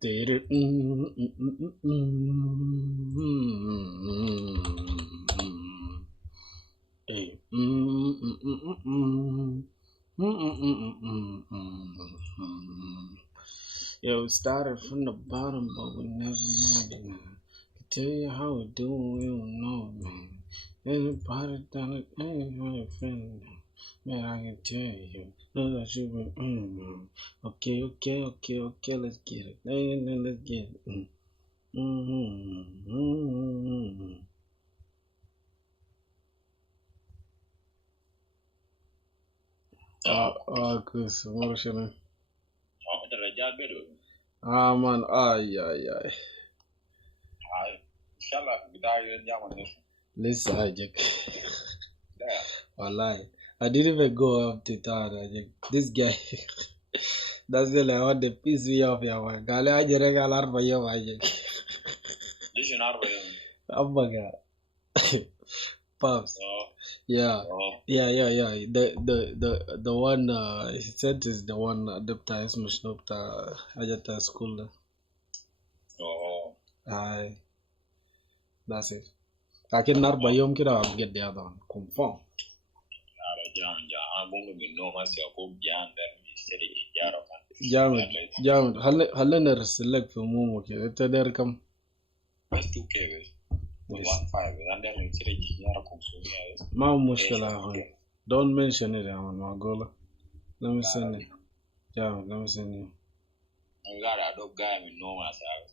Did Yo, we started from the bottom, but we never made it, man. I tell you how we do, we don't know, man. Anybody done it, ain't my friend. Man, I can tell you. Look, I should be, Okay, let's get it. Let's get it. Chris, what is your name? Man, ay. Listen, Ajak. Wallahi. I didn't even go up to town, Ajak. This guy, that's the like what the piece me off your man. Gale Ajak, Galar for you, Ajak. This is not real. Oh my god. Pops. Yeah. Oh. Yeah. The one he said is the one adapter is much not Ajata school. Oh. Aye. That's it. I can not buy yom kira, I'll get the other one. Confirm. Jammed. Halener select for Momo. It's there come. Best 2K. 1.5. And then it's Ma mushkila. Don't mention it, Magola. Let me send it. Jammed, let me send you. I got a dog guy with no myself.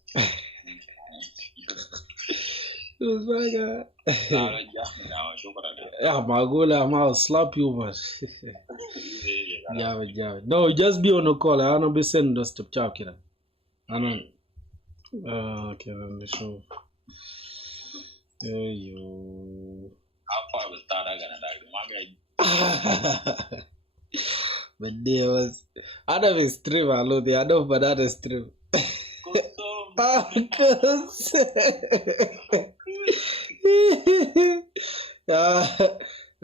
It was my God. Yeah, Magola, I'll slap you, man. Yeah. No, just be on the call. I don't be sending those to chop kid. I don't. Okay, let me show. There you. How far we start? I gonna die. But there was. I don't have stream, I know the other, but I don't stream.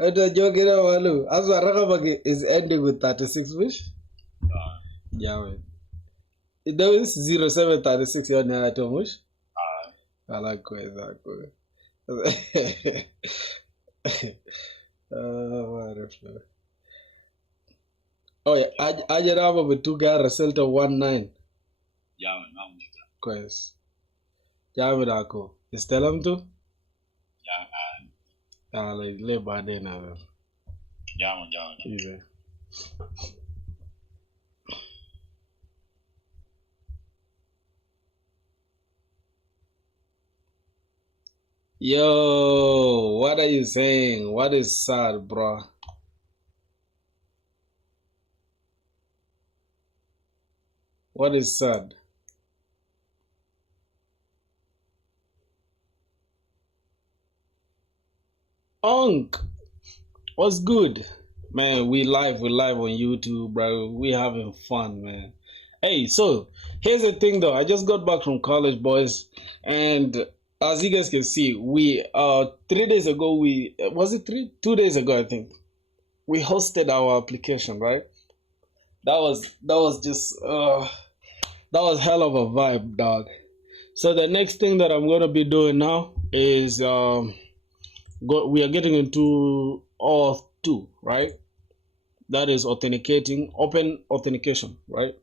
The joke as a is ending with 36 wish. Yeah, it was 0736 on the Tomush. I like that. Oh, yeah, I just have with 2 guys result of 19. Yeah, Quest. Yeah, with Ako. Is tell him to? Yeah, like live by then now. Yeah. Easy. Yo, what are you saying? What is sad, bro? What is sad? Unk, what's good? Man, we live on YouTube, bro. We having fun, man. Hey, so here's the thing though. I just got back from college, boys, and as you guys can see, we 3 days ago, was it 2 days ago, I think, we hosted our application, right? That was just that was hell of a vibe, dog. So the next thing that I'm gonna be doing now is we are getting into O-auth2, right? That is authenticating, open authentication, right?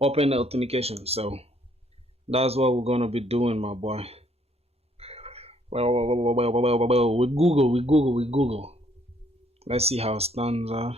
Open authentication. So that's what we're gonna be doing, my boy. We Google. Let's see how it stands out.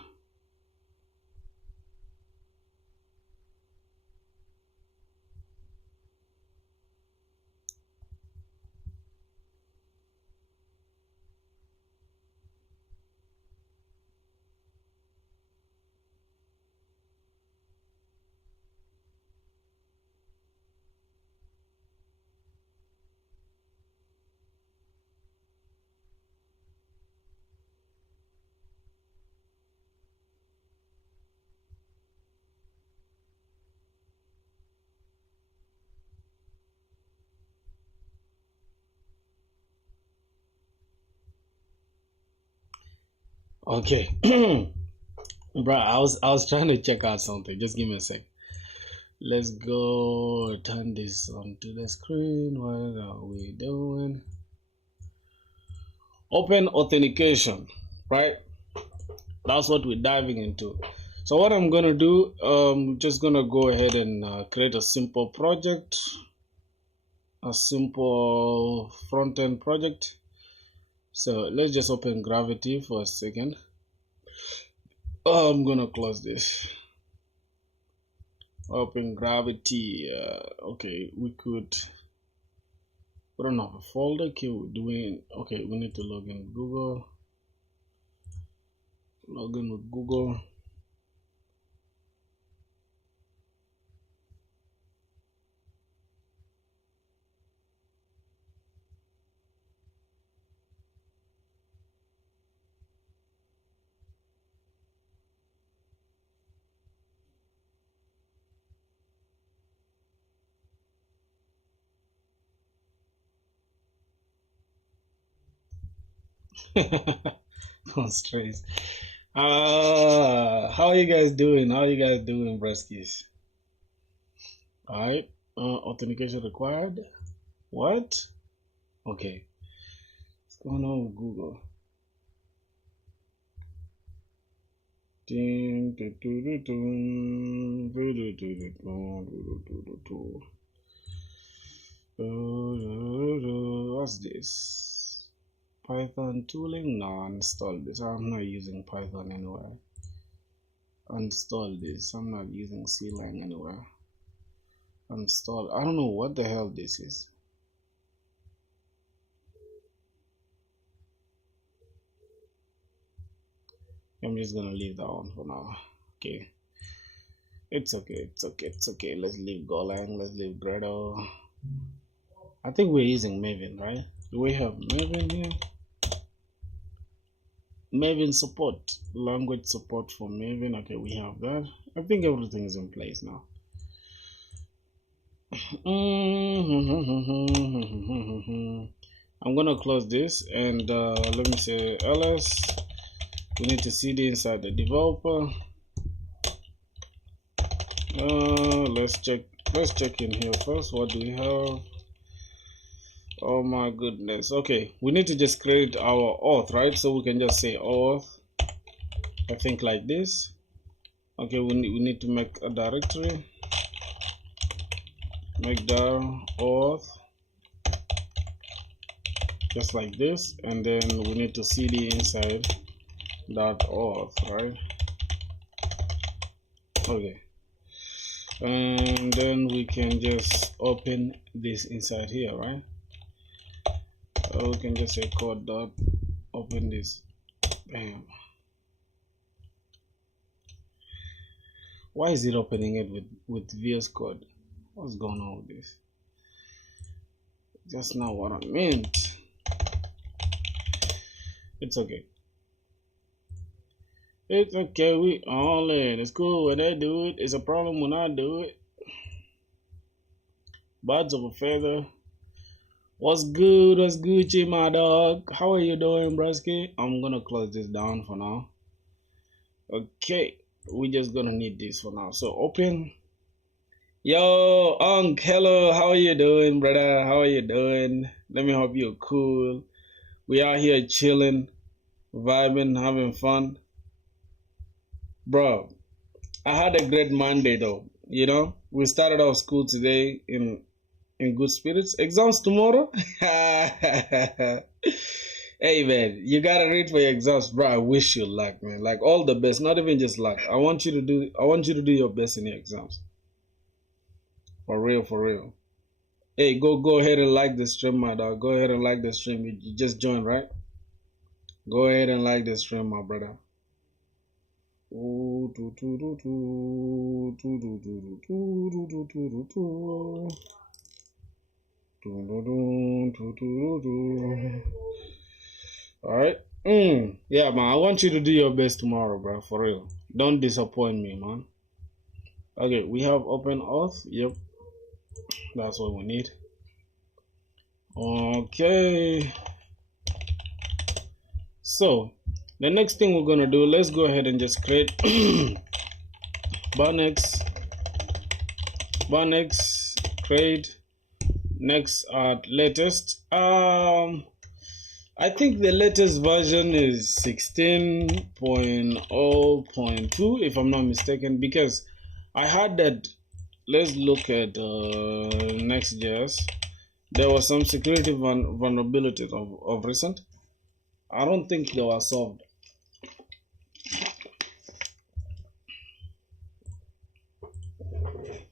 Okay. Bro, I was trying to check out something. Just give me a sec. Let's go turn this onto the screen. What are we doing? Open authentication, right? That's what we're diving into. So what I'm gonna do, just gonna go ahead and create a simple project, a simple front-end project. So let's just open Gravity for a second. I'm gonna close this. Open Gravity. Okay, we could put on a folder. Okay, we're doing. Okay, we need to log in with Google. Log in with Google. Stress. How are you guys doing? How are you guys doing, Breskies? All right. Authentication required. What? Okay. What's going on with Google? What's this? Python tooling? No, uninstall this. I'm not using Python anywhere. Uninstall this. I'm not using CLang anywhere. Uninstall. I don't know what the hell this is. I'm just gonna leave that one for now. Okay. It's okay. It's okay. It's okay. Let's leave Golang. Let's leave Gradle. I think we're using Maven, right? Do we have Maven here? Maven support, language support for Maven. Okay, we have that. I think everything is in place now. I'm gonna close this and let me say ls. We need to cd inside the developer. Let's check in here first. What do we have? Oh my goodness. Okay, we need to just create our auth, right? So we can just say auth, I think like this. Okay, we need to make a directory, make the auth just like this, and then we need to cd inside that auth, right? Okay, and then we can just open this inside here, right? We can just say code dot open this. Bam. Why is it opening it with VS Code? What's going on with this? Just not what I meant. It's okay. It's okay. We all in. It's cool when they do it. It's a problem when I do it. Birds of a feather. What's good? What's Gucci, my dog? How are you doing, Brusky? I'm gonna close this down for now. Okay, we're just gonna need this for now. So open. Yo, Unc, hello. How are you doing, brother? How are you doing? Let me hope you're cool. We are here chilling, vibing, having fun. Bro, I had a great Monday though. You know, we started off school today in good spirits. Exams tomorrow. Hey man, you gotta read for your exams, bro. I wish you luck, man. Like all the best, not even just luck. I want you to do your best in your exams. For real, for real. Hey, go ahead and like the stream, my dog. Go ahead and like the stream. You just joined, right? Go ahead and like the stream, my brother. Alright. Yeah, man. I want you to do your best tomorrow, bro. For real. Don't disappoint me, man. Okay, we have open auth. Yep. That's what we need. Okay. So, the next thing we're gonna do, let's go ahead and just create Banex Next create next latest. I think the latest version is 16.0.2 if I'm not mistaken, because I had that. Let's look at Next.js. There was some security vulnerabilities of recent. I don't think they were solved.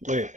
Wait.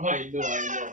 Oh, I know.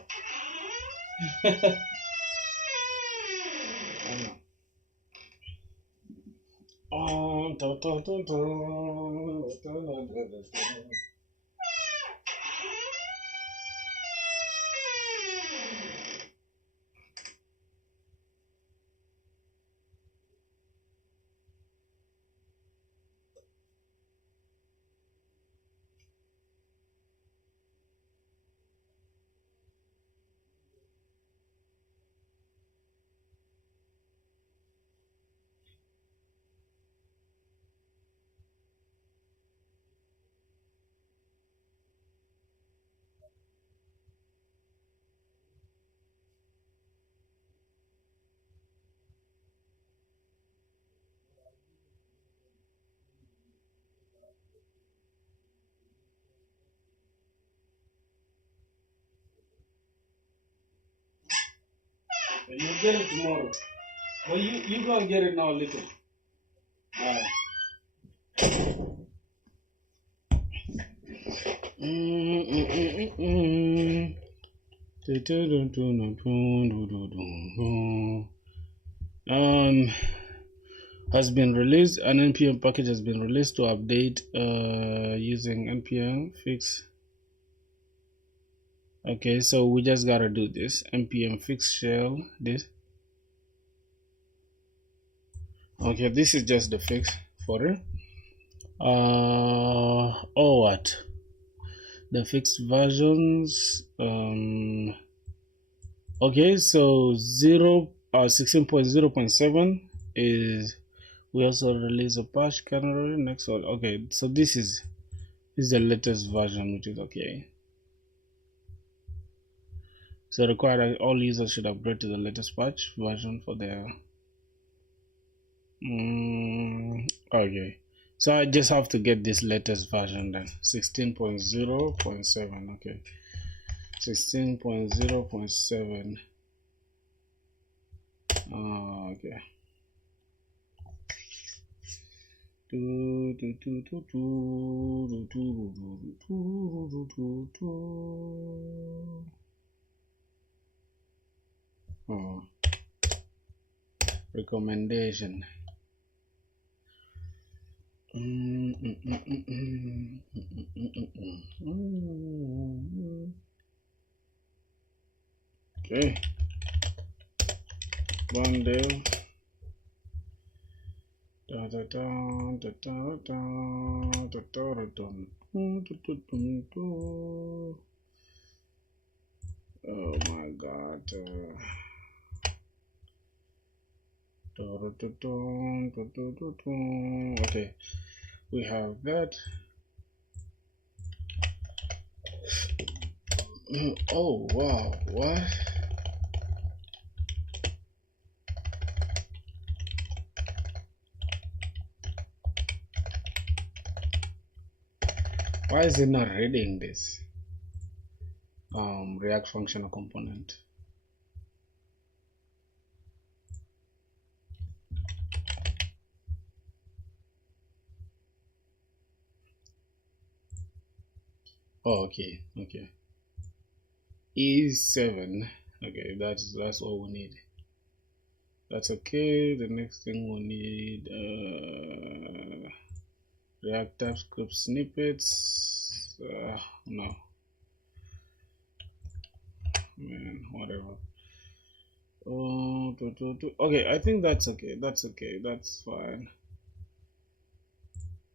You'll get it tomorrow. Well, you gonna get it now, little. Alright. Has been released. An npm package has been released to update using npm fix. Okay, so we just gotta do this npm fix shell this. Okay, this is just the fix for it. O-auth2, the fixed versions. Okay, so 16.0.7 is, we also release a patch kernel next one. Okay, so this is the latest version, which is okay. So required all users should upgrade to the latest patch version for their okay, so I just have to get this latest version then, 16.0.7. okay, 16.0.7. okay. Recommendation. Okay, bundle. Oh my god. Okay, we have that. Oh wow, what? Why is it not reading this? React functional component. Oh, okay. E7. Okay, that's all we need. That's okay. The next thing we need React TypeScript snippets. No, man, whatever. Okay, I think that's okay. That's fine.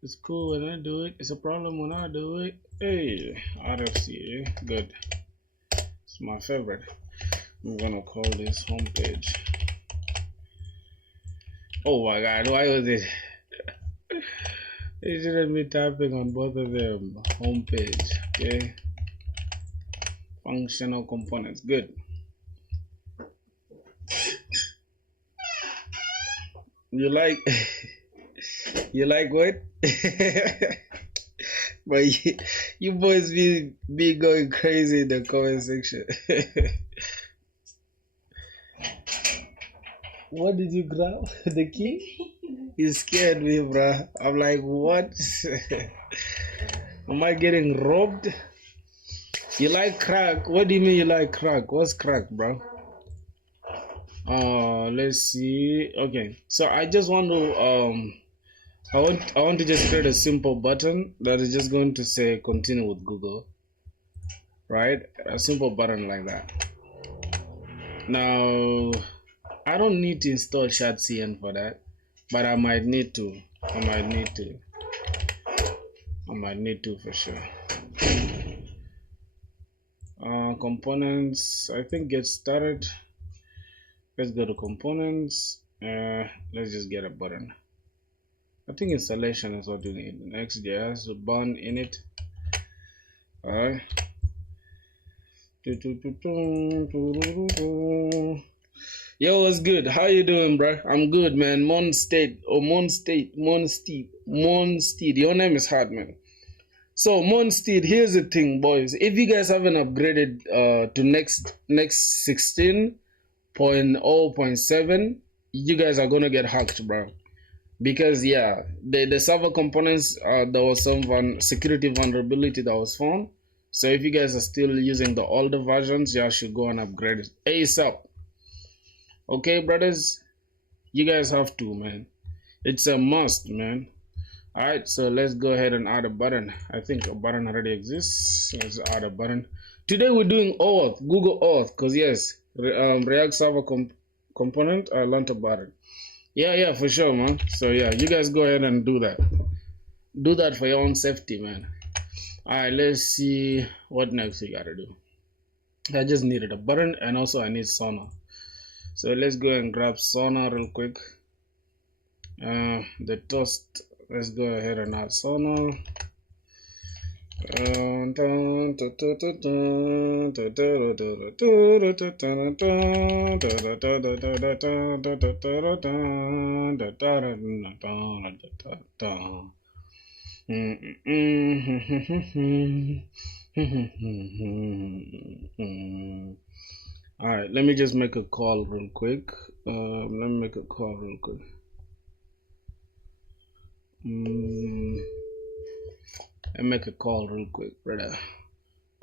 It's cool when I do it. It's a problem when I do it. Hey, RFC, good. It's my favorite. I'm gonna call this homepage. Oh my god, why was it? It shouldn't be typing on both of them. Homepage, okay. Functional components, good. You like what? But you boys be going crazy in the comment section. What did you grab? The key? You scared me, bruh. I'm like, what? Am I getting robbed? You like crack? What do you mean you like crack? What's crack, bro? Let's see. Okay, so I just want to I want to just create a simple button that is just going to say continue with Google, right? A simple button like that. Now I don't need to install ShadCN for that, but I might need to. I might need to for sure. Components, I think get started. Let's go to components. Let's just get a button. I think installation is what you need. Next.js, burn init. Alright. Yo, what's good? How you doing, bro? I'm good, man. Monsteed. Your name is hard, man. So Monsteed, here's the thing, boys. If you guys haven't upgraded to next 16.0.7, you guys are gonna get hacked, bro. Because yeah, the server components, there was some security vulnerability that was found. So if you guys are still using the older versions, you should go and upgrade it ASAP. Okay, brothers, you guys have to, man. It's a must, man. Alright, so let's go ahead and add a button. I think a button already exists. Let's add a button. Today we're doing O-auth, Google O-auth, because yes, React server component, I learned about it. Yeah, for sure, man. So yeah, you guys go ahead and do that. Do that for your own safety, man. Alright, let's see what next we gotta do. I just needed a button, and also I need Sonar. So let's go and grab Sonar real quick. The toast, let's go ahead and add Sonar. All right, let me just make a call real quick. And make a call real quick, brother.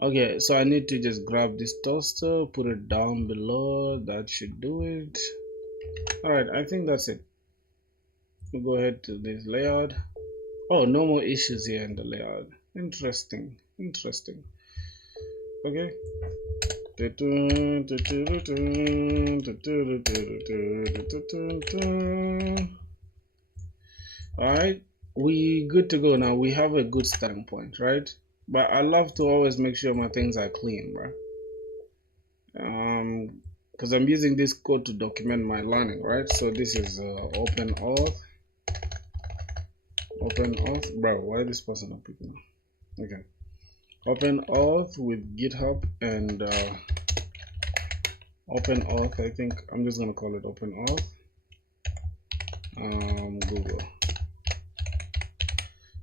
Okay, so I need to just grab this toaster, put it down below. That should do it. All right, I think that's it. We'll go ahead to this layout. Oh, no more issues here in the layout. Interesting. Okay. All right, we good to go now. We have a good starting point, right? But I love to always make sure my things are clean, bro. because I'm using this code to document my learning, right? So this is O-auth2, bro. Why is this person not picking up? Okay, O-auth2 with GitHub and O-auth2. I think I'm just gonna call it O-auth2. Google.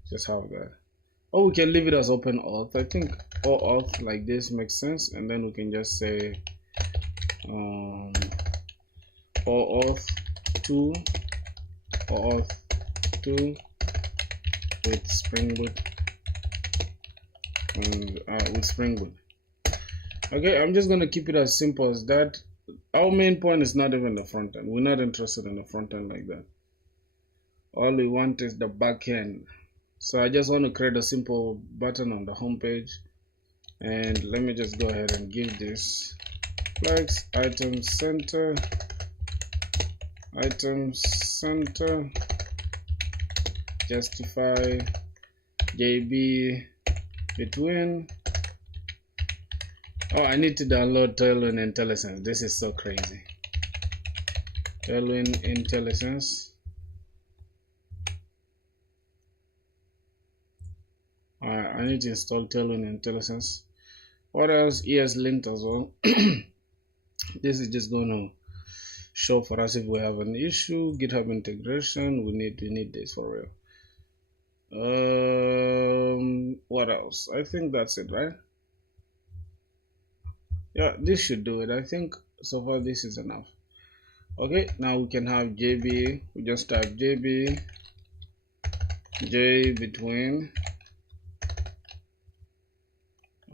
Just have that. Or we can leave it as O-auth2. I think O-auth like this makes sense, and then we can just say O-auth2 with SpringBoot and with SpringBoot. Okay, I'm just gonna keep it as simple as that. Our main point is not even the front end. We're not interested in the front end like that. All we want is the back end. So I just want to create a simple button on the home page, and let me just go ahead and give this flex item center justify JB between. Oh, I need to download Tailwind IntelliSense. This is so crazy. Tailwind IntelliSense. I need to install Tailwind IntelliSense. What else? ESLint as well. This is just going to show for us if we have an issue. GitHub integration. We need this for real. What else? I think that's it, right? Yeah, this should do it. I think so far this is enough. Okay, now we can have JB. We just type JB J between.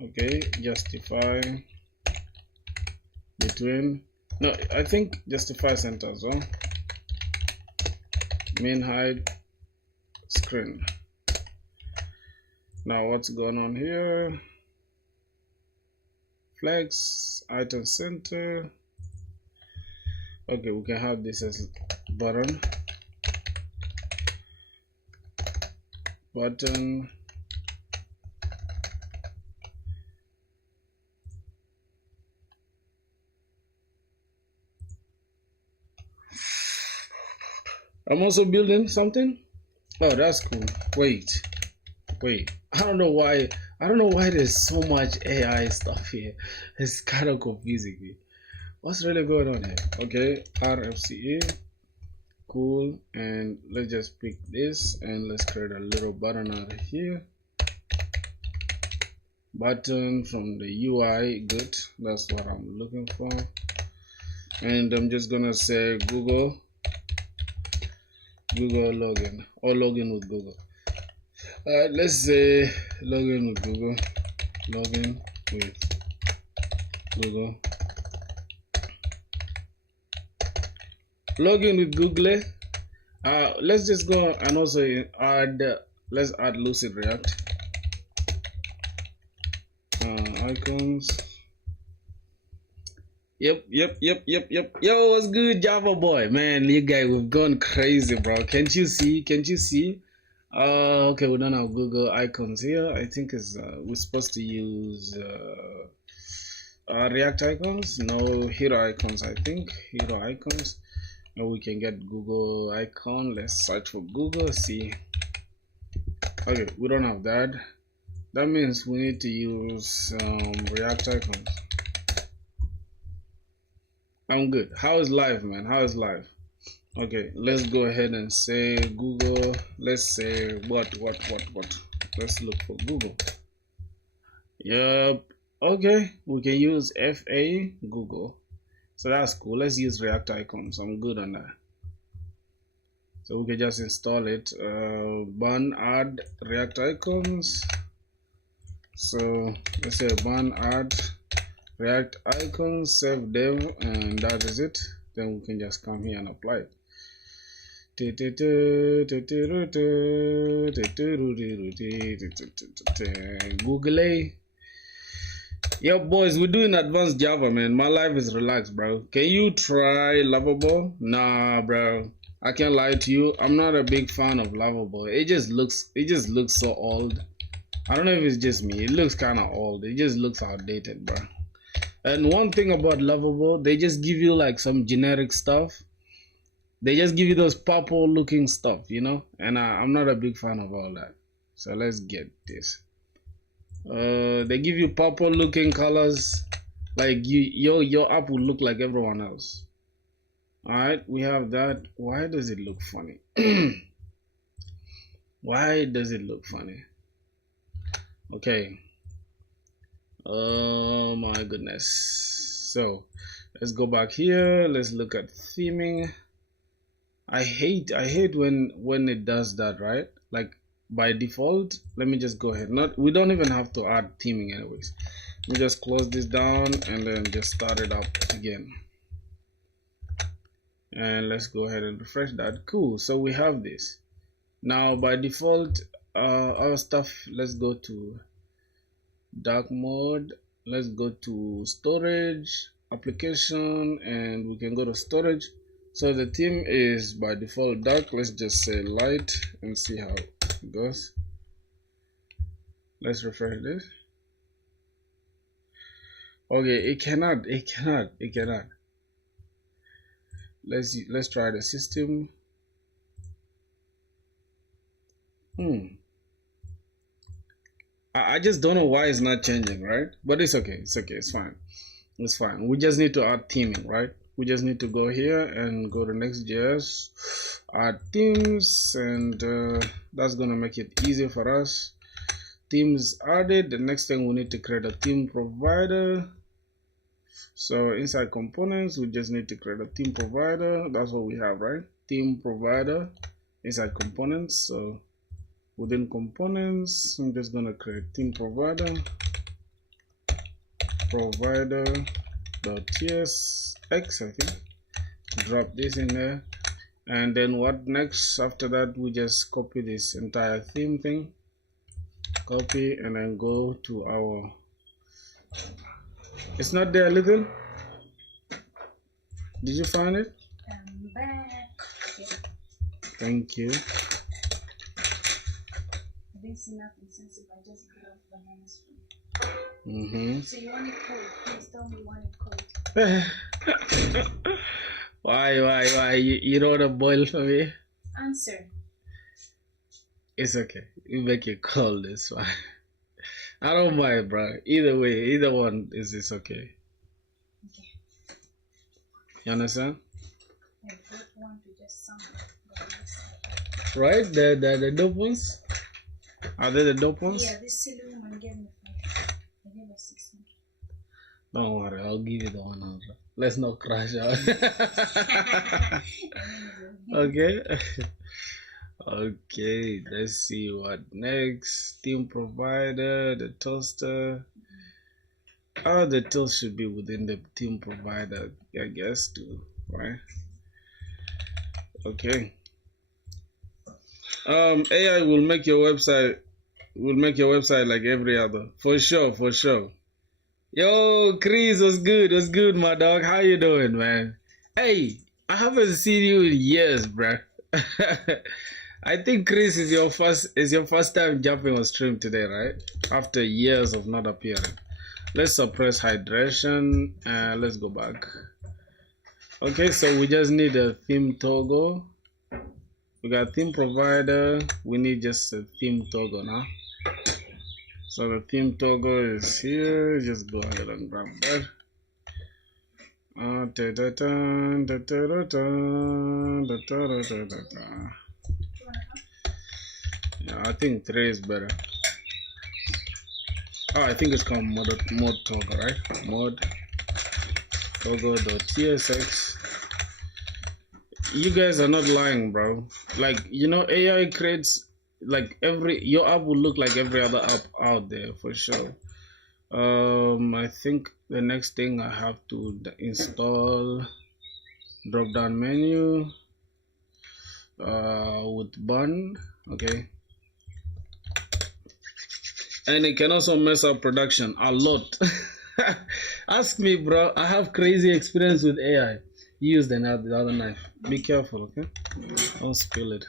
Okay, justify between. No, I think justify center as well. Main hide screen. Now what's going on here? Flex item center. Okay, we can have this as button. I'm also building something. Oh, that's cool. Wait. I don't know why there's so much AI stuff here. It's kind of confusing me. What's really going on here? Okay, RFCE. Cool. And let's just pick this and let's create a little button out of here. Button from the UI. Good. That's what I'm looking for. And I'm just gonna say Google login or login with Google. Let's say login with Google. Login with Google. Let's just go and also let's add Lucid React icons. Yep. Yo, what's good, Java boy? Man, you guys, we've gone crazy, bro. Can't you see? Okay, we don't have Google icons here. I think it's we're supposed to use React icons. No, hero icons. I think hero icons. Or we can get Google icon. Let's search for Google. See. Okay, we don't have that. That means we need to use React icons. I'm good. How is life, man? How is life? Okay, let's go ahead and say Google. Let's say what? Let's look for Google. Yep. Okay, we can use FA Google. So that's cool. Let's use React icons. I'm good on that. So we can just install it. Bun add React icons. So let's say bun add React icons, save dev, and that is it. Then we can just come here and apply it. Google. Yo, boys, we're doing advanced Java, man. My life is relaxed, bro. Can you try Lovable? Nah, bro. I can't lie to you. I'm not a big fan of Lovable. It just looks so old. I don't know if it's just me. It looks kind of old. It just looks outdated, bro. And one thing about Lovable, they just give you like some generic stuff. They just give you those purple looking stuff, you know, and I'm not a big fan of all that. So let's get this. They give you purple looking colors, like your app will look like everyone else. All right, we have that. Why does it look funny? Why does it look funny? Okay. Oh my goodness. So let's go back here. Let's look at theming. I hate when it does that, right? Like by default, let me just go ahead. We don't even have to add theming anyways. Let me just close this down and then just start it up again. And let's go ahead and refresh that. Cool. So we have this. Now by default, our stuff, let's go to dark mode. Let's go to storage, application, and we can go to storage. So the theme is by default dark. Let's just say light and see how it goes. Let's refresh this. Okay, it cannot. Let's try the system. I just don't know why it's not changing, right? But it's okay. It's fine. It's fine. We just need to add theming, right? We just need to go here and go to Next.js, add themes, and that's gonna make it easier for us. Themes added. The next thing, we need to create a theme provider. So inside components, we just need to create a theme provider. That's what we have, right? Theme provider inside components. So within components, I'm just gonna create theme provider .tsx, I think. Drop this in there, and then what next? After that, we just copy this entire theme thing, copy, and then go to our. It's not there, little. Did you find it? I'm back. Yeah. Thank you. I didn't see nothing sensitive. I just grabbed bananas. So you want it cold? Please tell me you want it cold. Why? You don't want to boil for me? Answer. It's okay. You make it cold. It's fine. I don't mind, bro. Either way, either one is okay. Okay. You understand? I don't want to just sound. Right? The dope ones? Are they the dope ones? Yeah, this silly woman gave me 5. I gave her 600. Don't worry, I'll give you the 100. Let's not crash out. Okay. Okay, let's see what next. Theme provider, the toaster. Oh, the toast should be within the theme provider, I guess, too, right? Okay. AI will make your website like every other, for sure. Yo, Chris, what's good, my dog? How you doing, man? Hey, I haven't seen you in years, bruh. I think Chris is your first time jumping on stream today, right? After years of not appearing. Let's suppress hydration and let's go back. Okay, so we just need a theme toggle. We got theme provider. We need just a theme toggle now. So the theme toggle is here. Just go ahead and grab that. Yeah, I think 3 is better. Oh, I think it's called mod toggle, right? Mod toggle.tsx. You guys are not lying, bro. Like, you know, AI creates like your app will look like every other app out there for sure. I think the next thing I have to install drop down menu with bun. Okay. And it can also mess up production a lot. Ask me, bro. I have crazy experience with AI. Use the other knife. Be careful, okay? Don't spill it.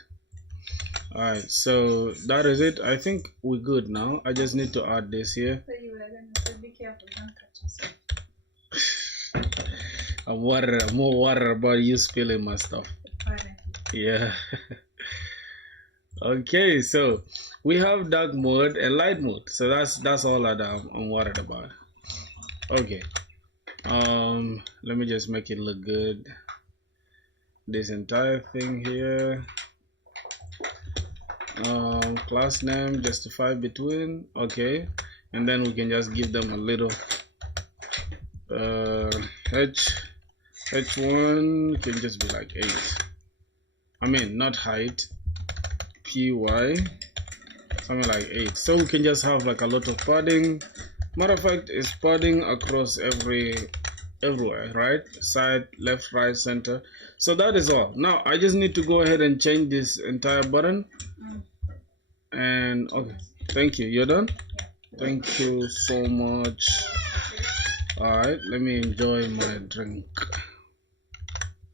Alright, so that is it. I think we're good now. I just need to add this here. So you were going to say, be careful, don't cut yourself. I'm more worried about you spilling my stuff. Yeah. Okay, so we have dark mode and light mode. So that's all that I'm worried about. Okay. Let me just make it look good. This entire thing here. Class name justify between. Okay, and then we can just give them a little h1 can just be like 8. I mean, not height, py, something like 8. So we can just have like a lot of padding. Matter of fact, it's padding across everywhere, right? Side, left, right, center. So that is all. Now I just need to go ahead and change this entire button. And okay, thank you. You're done? Thank you so much. Alright, let me enjoy my drink.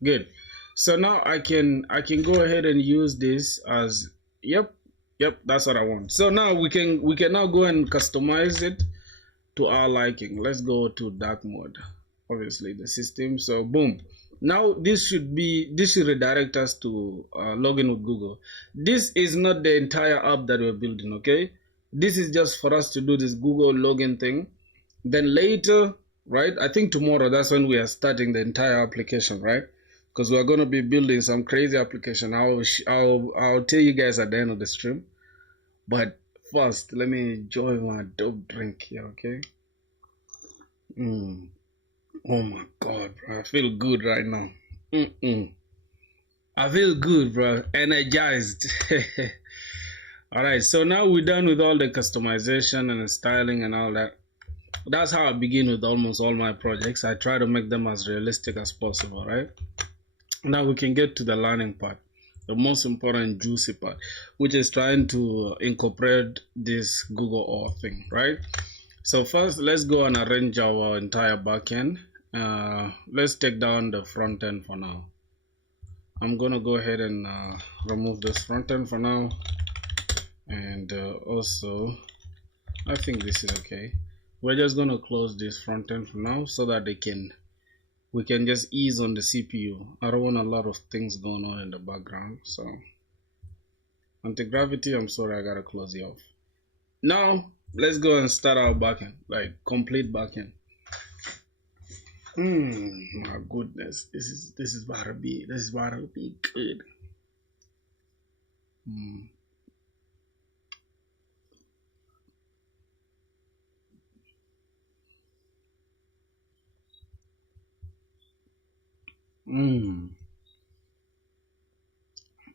Good. So now I can go ahead and use this as yep, that's what I want. So now we can now go and customize it to our liking. Let's go to dark mode. Obviously the system. So boom. Now this should redirect us to login with Google. This is not the entire app that we're building, okay? This is just for us to do this Google login thing. Then later, right? I think tomorrow, that's when we are starting the entire application, right? Because we're going to be building some crazy application. I'll tell you guys at the end of the stream. But first, let me enjoy my dope drink here, okay? Oh my God, bro. I feel good right now. I feel good, bro. Energized. Alright, so now we're done with all the customization and the styling and all that. That's how I begin with almost all my projects. I try to make them as realistic as possible, right? Now we can get to the learning part, the most important juicy part, which is trying to incorporate this Google O-auth thing, right? So first, let's go and arrange our entire backend. Let's take down the front end for now. I'm gonna go ahead and remove this front end for now, and also I think this is okay. We're just gonna close this front end for now so that we can just ease on the CPU. I don't want a lot of things going on in the background. So anti-gravity, I'm sorry, I gotta close you off. Now let's go and start our backend, like complete backend. My goodness, this is about to be good.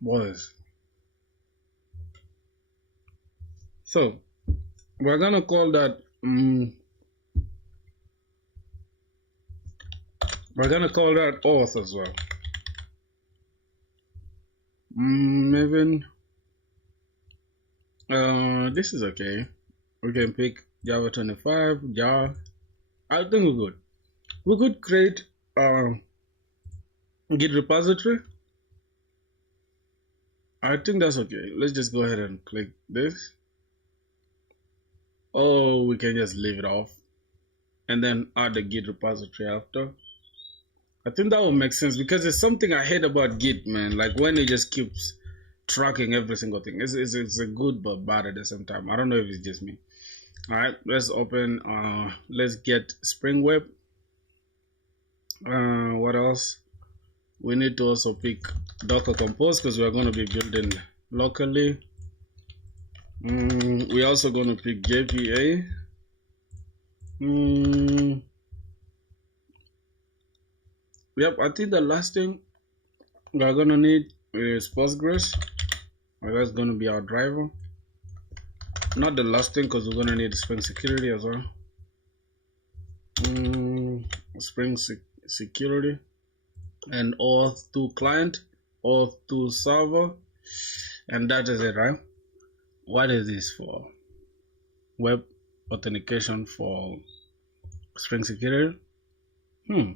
Boys. So we're gonna call that auth as well. Maybe this is okay. We can pick Java 25, Java. I think we could create Git repository. I think that's okay. Let's just go ahead and click this. Oh, we can just leave it off and then add the Git repository after. I think that would make sense because it's something I hate about Git, man. Like when it just keeps tracking every single thing. It's a good but bad at the same time. I don't know if it's just me. All right, let's open. Let's get Spring Web. What else? We need to also pick Docker Compose because we are going to be building locally. We're also going to pick JPA. Yep, I think the last thing we're going to need is Postgres. That's going to be our driver. Not the last thing because we're going to need Spring Security as well. Spring Security. And O-auth2 client, O-auth2 server, and that is it, right? What is this for? Web authentication for Spring Security. I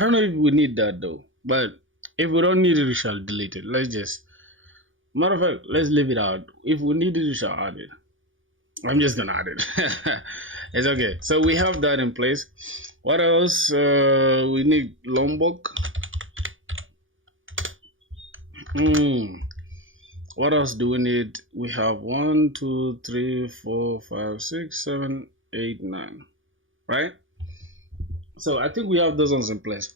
don't know if we need that though, but if we don't need it, we shall delete it. Matter of fact, let's leave it out. If we need it, we shall add it. I'm just gonna add it. It's okay. So we have that in place. What else? We need Lombok. What else do we need? We have 1, 2, 3, 4, 5, 6, 7, 8, 9. Right? So I think we have those ones in place.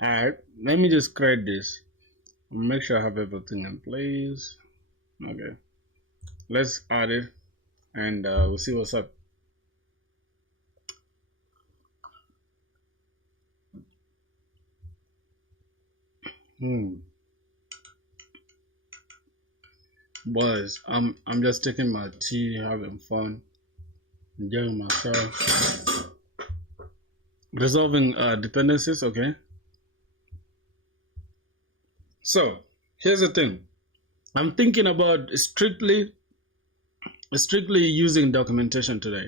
Alright, let me just create this. Make sure I have everything in place. Okay. Let's add it and we'll see what's up. Boys, I'm just taking my tea, having fun, enjoying myself, resolving dependencies. Okay. So here's the thing. I'm thinking about strictly using documentation today.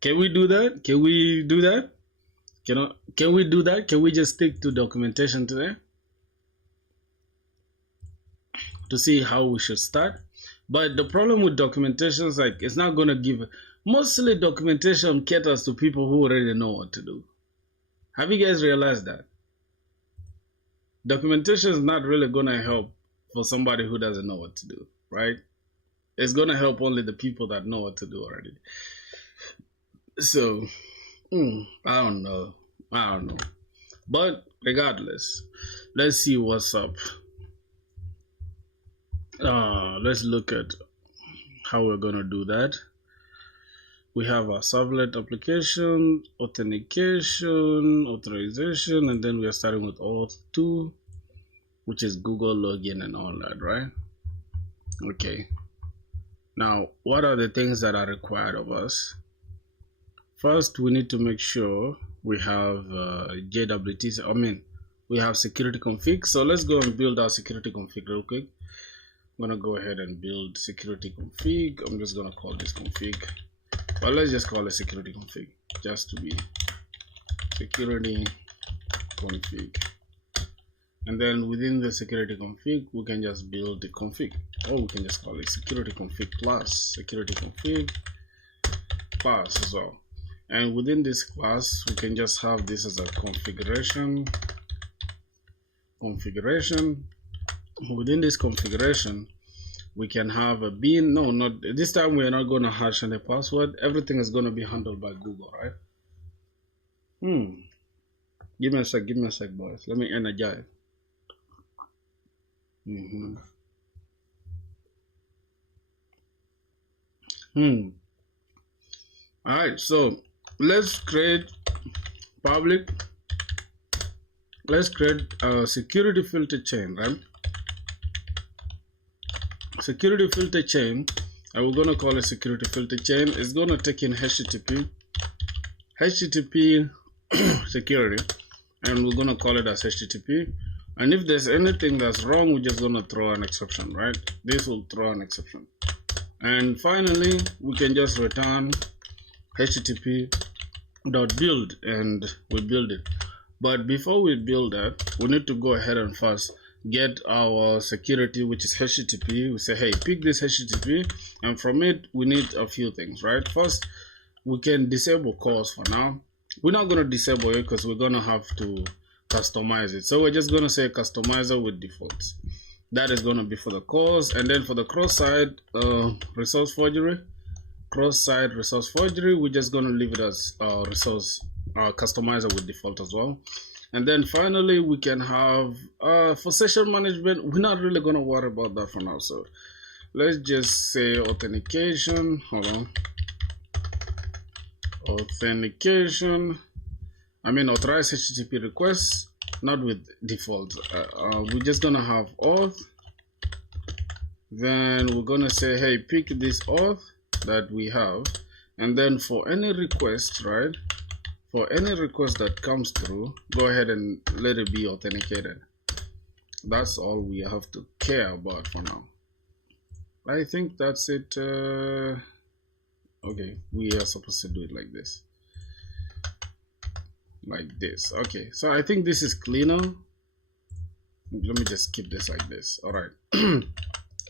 Can we do that? Can we do that? Can we do that? Can we just stick to documentation today to see how we should start? But the problem with documentation is like it's not gonna give. Mostly documentation caters to people who already know what to do. Have you guys realized that? Documentation is not really gonna help for somebody who doesn't know what to do, right? It's gonna help only the people that know what to do already. So I don't know. But regardless, let's see what's up. Let's look at how we're gonna do that. We have our servlet application, authentication, authorization, and then we are starting with O-auth2, which is Google login and all that, right? Okay. Now, what are the things that are required of us? First, we need to make sure we have JWT. We have security config. So let's go and build our security config real quick. I'm gonna go ahead and build security config. I'm just gonna call this config. Well, let's just call it security config, just to be security config. And then within the security config, we can just build the config. Or we can just call it security config plus security config class as well. And within this class, we can just have this as a configuration. Within this configuration, we can have a bean. No, not this time. We're not going to hash any password. Everything is going to be handled by Google, right? Give me a sec, boys. Let me energize. All right, so let's create public. Let's create a security filter chain, right? Security filter chain, and we're gonna call it security filter chain. It's gonna take in HTTP security, and we're gonna call it as HTTP. And if there's anything that's wrong, we're just gonna throw an exception, right? This will throw an exception. And finally, we can just return http.build, and we build it. But before we build that, we need to go ahead and first get our security, which is HTTP. We say, hey, pick this HTTP, and from it, we need a few things, right? First, we can disable calls for now. We're not going to disable it because we're going to have to customize it. So we're just going to say customizer with defaults. That is going to be for the calls. And then for the cross-site resource forgery, we're just going to leave it as customizer with default as well. And then finally, we can have for session management, we're not really going to worry about that for now. So let's just say authentication. Hold on. Authentication. Authorized HTTP requests, not with default. We're just going to have auth. Then we're going to say, hey, pick this auth that we have. And then for any request, right? For any request that comes through, go ahead and let it be authenticated. That's all we have to care about for now. I think that's it. Okay, we are supposed to do it like this. Okay, so I think this is cleaner. Let me just keep this like this. All right.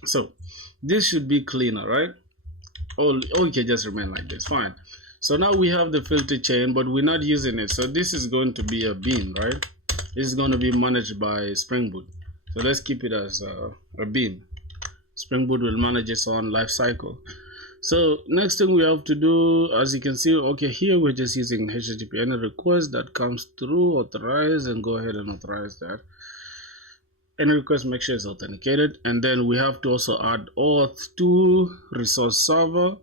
So this should be cleaner, right? Oh, okay, just remain like this, fine. So now we have the filter chain, but we're not using it. So this is going to be a bean, right? This is going to be managed by SpringBoot. So let's keep it as a bean. SpringBoot will manage its own life cycle. So next thing we have to do, as you can see, okay, here we're just using HTTP. Any request that comes through, authorize, and go ahead and authorize that. Any request, make sure it's authenticated. And then we have to also add O-auth2 resource server.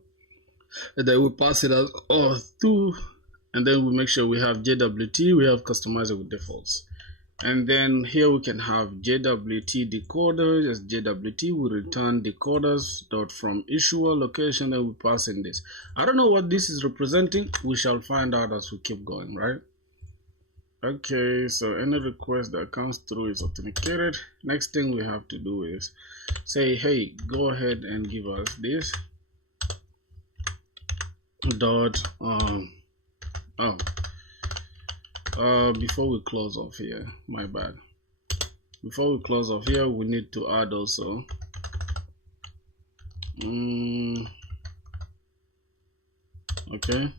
And then we pass it as O-auth2. And then we make sure we have JWT, we have customizer with defaults. And then here we can have JWT decoder. As JWT, we return decoders dot from issuer location, then we pass in this. I don't know what this is representing. We shall find out as we keep going, right? Okay, so any request that comes through is authenticated. Next thing we have to do is say, hey, go ahead and give us this dot before we close off here, my bad. Before we close off here, we need to add also okay.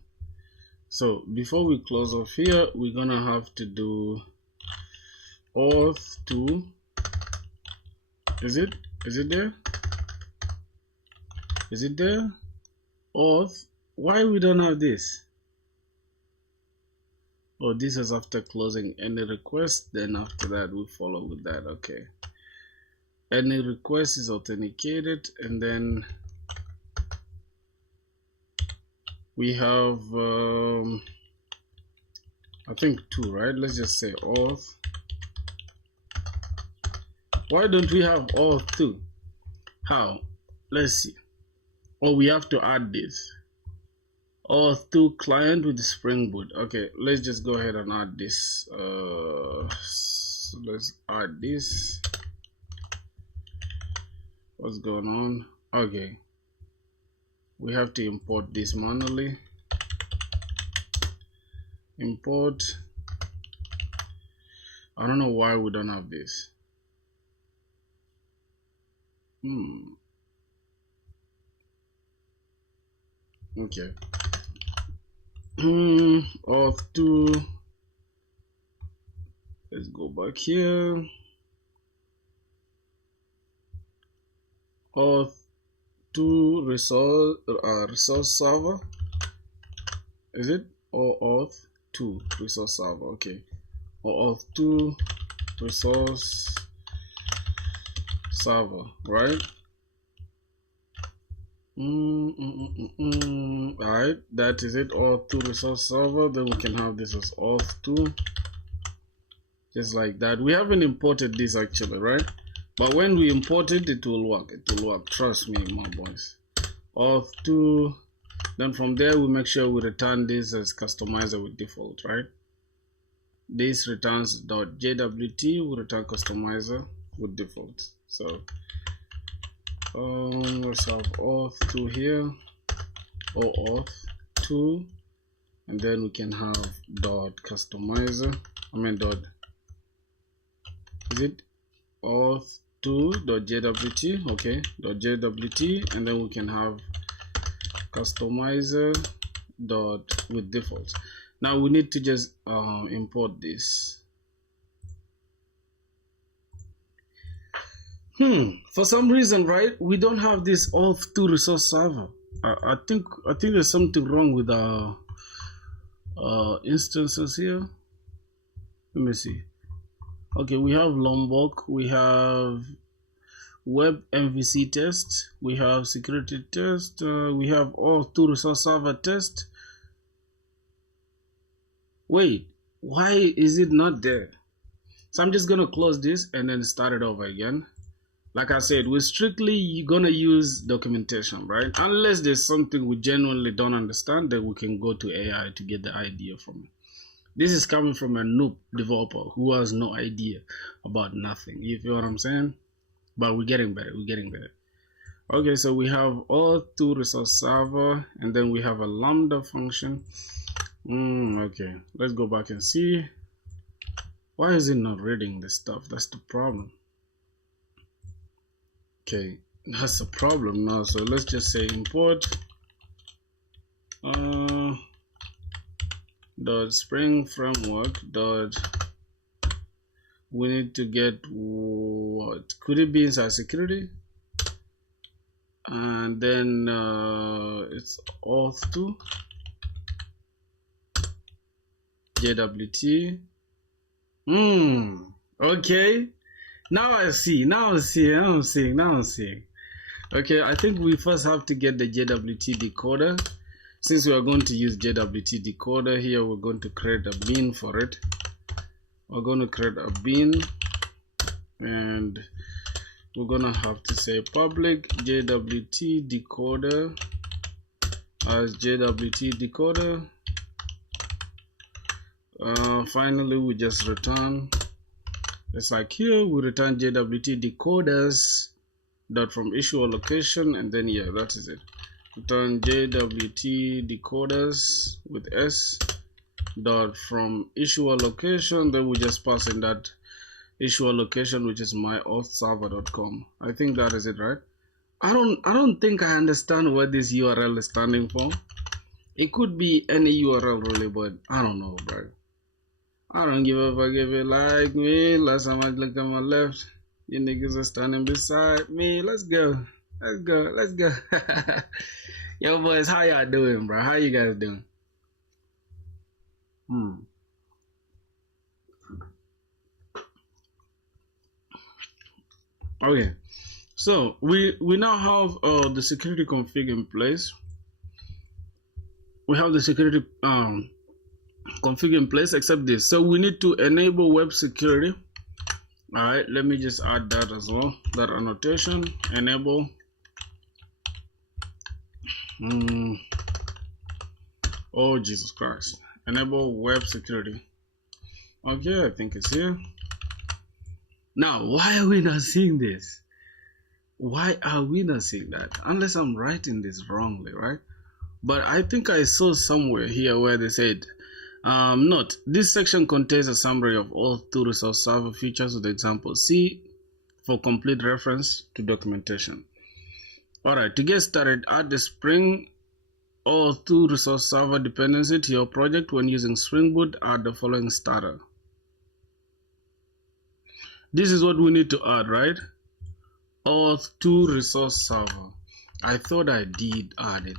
So before we close off here, we're gonna have to do O-auth2. Is it there? Is it there? O-auth. Why we don't have this? Oh, this is after closing any request, then after that we follow with that. Okay, any request is authenticated, and then we have I think 2, right? Let's just say auth. Why don't we have auth2? How? Let's see. Oh, we have to add this O-auth2 client with the SpringBoot. Okay, let's just go ahead and add this. So let's add this. What's going on? Okay, we have to import this manually. Import. I don't know why we don't have this. Okay. O-auth2. Let's go back here. O-auth2 resource server. Is it O-auth2 resource server? Okay. O-auth2 resource server, right? Alright, that is it. O-auth2 resource server. Then we can have this as O-auth2, just like that. We haven't imported this actually, right? But when we import it, it will work. It will work. Trust me, my boys. O-auth2. Then from there, we make sure we return this as customizer with default, right? This returns .jwt. We return customizer with default. So let's have O-auth2 here, O-auth2, and then we can have .customizer. Is it O-auth2.jwt? Okay, .jwt, and then we can have customizer with default. Now we need to just import this. For some reason, right, we don't have this O-auth2 resource server. I think there's something wrong with our instances here. Let me see. Okay, we have Lombok, we have web MVC test, we have security test, we have O-auth2 resource server test. Wait, why is it not there? So I'm just gonna close this and then start it over again. Like I said, we're strictly gonna use documentation, right? Unless there's something we genuinely don't understand, then we can go to AI to get the idea from it. This is coming from a noob developer who has no idea about nothing. You feel what I'm saying? But we're getting better. We're getting better. Okay, so we have O-auth2 resource server, and then we have a lambda function. Okay, let's go back and see. Why is it not reading this stuff? That's the problem. Okay, That's a problem now. So let's just say import dot spring framework dot. We need to get what could it be inside security, and then it's O-auth2 JWT. Okay, now I'm seeing. Okay, I think we first have to get the JWT decoder. Since we are going to use JWT decoder here, we're going to create a bin for it. We're going to create a bin, and we're going to have to say public JWT decoder as JWT decoder. Finally, we just return. It's like here we return JWT decoders dot from issuer location, and then yeah, that is it. Return JWT decoders with S dot from issuer location. Then we just pass in that issuer location, which is my-auth2server.com. I think that is it, right? I don't think I understand what this URL is standing for. It could be any URL really, but I don't know, bro. I don't give a fuck if you like me. Last time I look on my left, you niggas are standing beside me. Let's go. Yo, boys, how y'all doing, bro? How you guys doing? Okay, so we now have the security config in place. We have the security config in place, except this. So we need to enable web security. All right, let me just add that as well. That annotation, enable. Oh Jesus Christ! Enable web security. Okay, I think it's here. Now, why are we not seeing this? Why are we not seeing that? Unless I'm writing this wrongly, right? But I think I saw somewhere here where they said, note, this section contains a summary of all O-auth2 resource server features with example C for complete reference to documentation. Alright, to get started, add the Spring O-auth2 resource server dependency to your project. When using SpringBoot, add the following starter. This is what we need to add, right? O-auth2 resource server. I thought I did add it,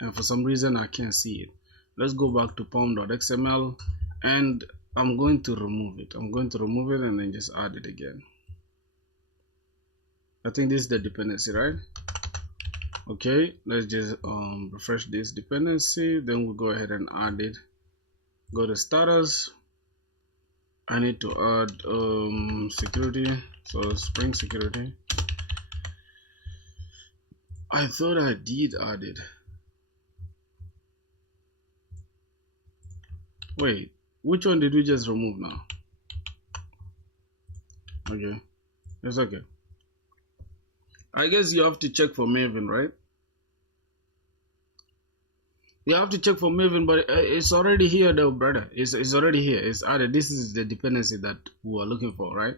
and for some reason I can't see it. Let's go back to pom.xml, and I'm going to remove it. I'm going to remove it and then just add it again. I think this is the dependency, right? Okay, let's just refresh this dependency. Then we'll go ahead and add it. Go to status. I need to add security, so Spring security. I thought I did add it. Wait, which one did we just remove now? Okay, it's okay. I guess you have to check for Maven, right? You have to check for Maven, but it's already here though, brother. It's already here. It's added. This is the dependency that we are looking for, right?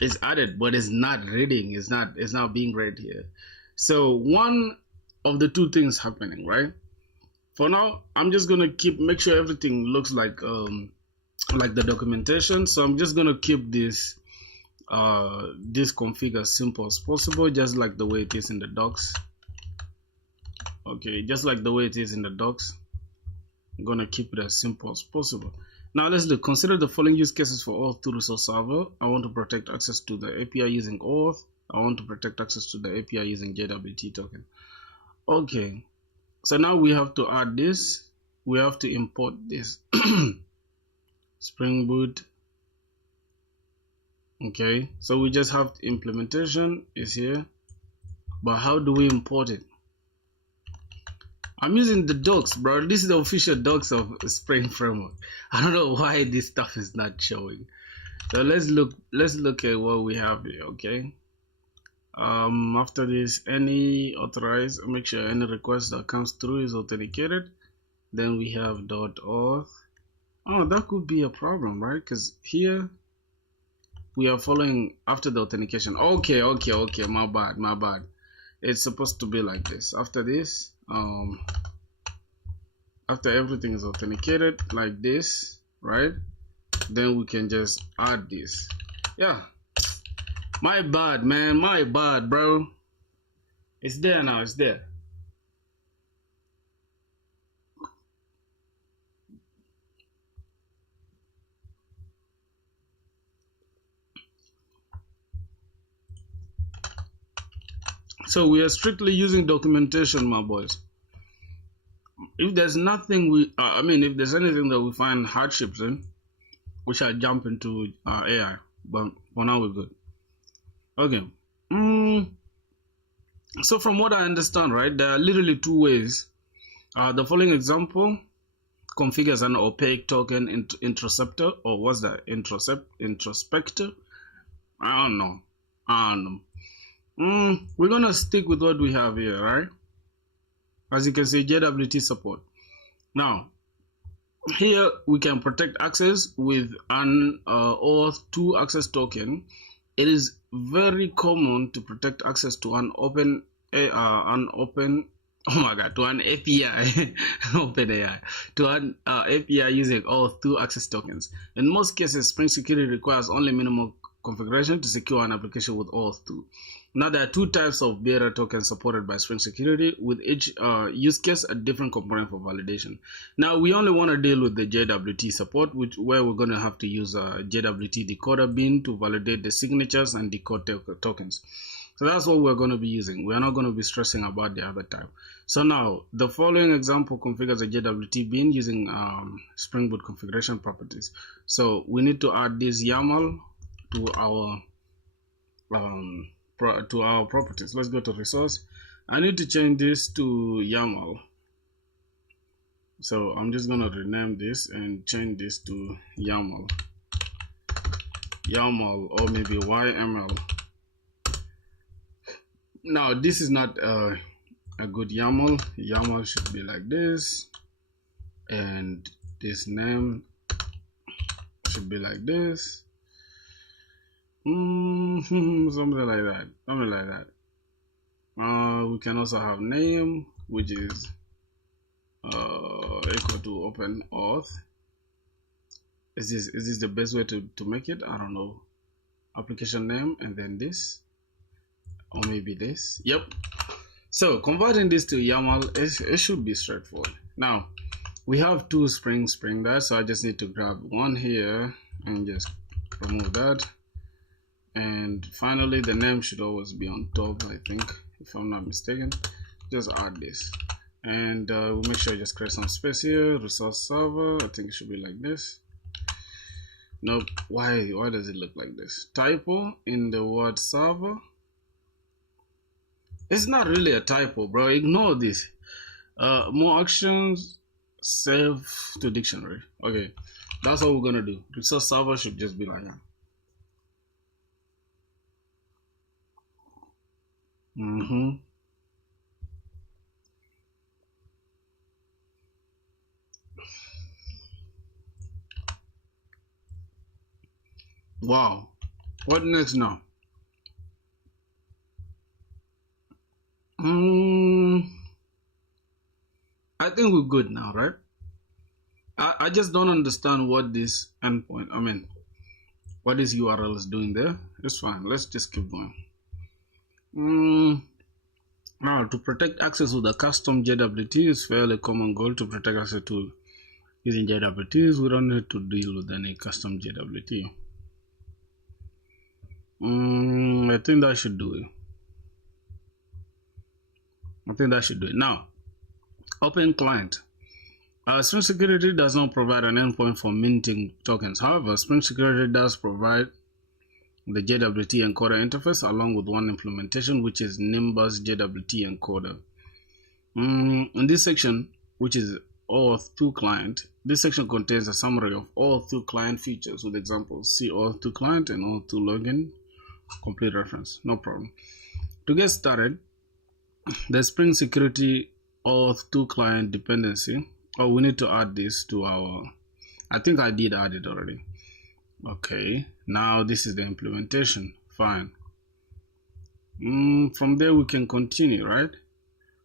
It's added, but it's not reading. It's not being read here. So one of the two things happening, right? For now, I'm just gonna make sure everything looks like the documentation. So I'm just gonna keep this config as simple as possible, just like the way it is in the docs. Okay, just like the way it is in the docs. I'm gonna keep it as simple as possible. Now let's look. Consider the following use cases for O-auth2 resource server. I want to protect access to the API using O-auth. I want to protect access to the API using JWT token. Okay, so now we have to add this. We have to import this. SpringBoot. Okay, so we just have implementation is here, but how do we import it? I'm using the docs, bro. This is the official docs of Spring Framework. I don't know why this stuff is not showing. So let's look at what we have here. Okay, after this, any authorized, make sure any request that comes through is authenticated. Then we have .auth. Oh, that could be a problem, right? Because here we are following after the authentication. Okay, my bad. it's supposed to be like this. After this, after everything is authenticated like this, right? Then we can just add this. Yeah, my bad, man, my bad, bro. It's there now, it's there. So we are strictly using documentation, my boys. If there's nothing if there's anything that we find hardships in, we shall jump into AI. But for now, we're good. Okay. So from what I understand, right, there are literally two ways. The following example configures an opaque token interceptor, or what's that? Introspector? I don't know. We're gonna stick with what we have here, right? As you can see, JWT support. Now, here we can protect access with an O-auth2 access token. It is very common to protect access to an API, OpenAI, to an API using O-auth2 access tokens. In most cases, Spring Security requires only minimal configuration to secure an application with O-auth2. Now, there are two types of bearer tokens supported by Spring Security, with each use case a different component for validation. Now, we only want to deal with the JWT support, where we're going to have to use a JWT decoder bin to validate the signatures and decode tokens. So that's what we're going to be using. We're not going to be stressing about the other type. So now, the following example configures a JWT bin using SpringBoot configuration properties. So we need to add this YAML to our properties. Let's go to resource. I need to change this to YAML. So I'm just going to rename this and change this to YAML. Or maybe YML. Now, this is not a good YAML. YAML should be like this. And this name should be like this. Something like that. We can also have name, which is equal to open auth. Is this the best way to make it? I don't know. Application name and then this, or maybe this. Yep. So converting this to YAML, it should be straightforward. Now we have two spring there, so I just need to grab one here and just remove that. And finally, the name should always be on top, I think, if I'm not mistaken. Just add this, and we'll make sure I just create some space here. Resource server, I think it should be like this. Nope. Why does it look like this? Typo in the word server. It's not really a typo, bro. Ignore this. More actions, save to dictionary. Okay, that's what we're gonna do. Resource server should just be like that. Wow, what next now? I think we're good now, right? I just don't understand what this endpoint, what this URL is doing there. It's fine, let's just keep going. Now, to protect access with a custom JWT is fairly common goal to protect access to using JWTs. We don't need to deal with any custom JWT. I think that should do it. Now, open client. Spring Security does not provide an endpoint for minting tokens. However, Spring Security does provide the JWT encoder interface along with one implementation, which is Nimbus JWT encoder. In this section, which is O-auth2 client, this section contains a summary of O-auth2 client features with examples. See O-auth2 client and O-auth2 login, complete reference, no problem. To get started, the Spring Security O-auth2 client dependency. Oh, we need to add this to our, I think I did add it already. Okay, now this is the implementation. Fine. From there we can continue, right?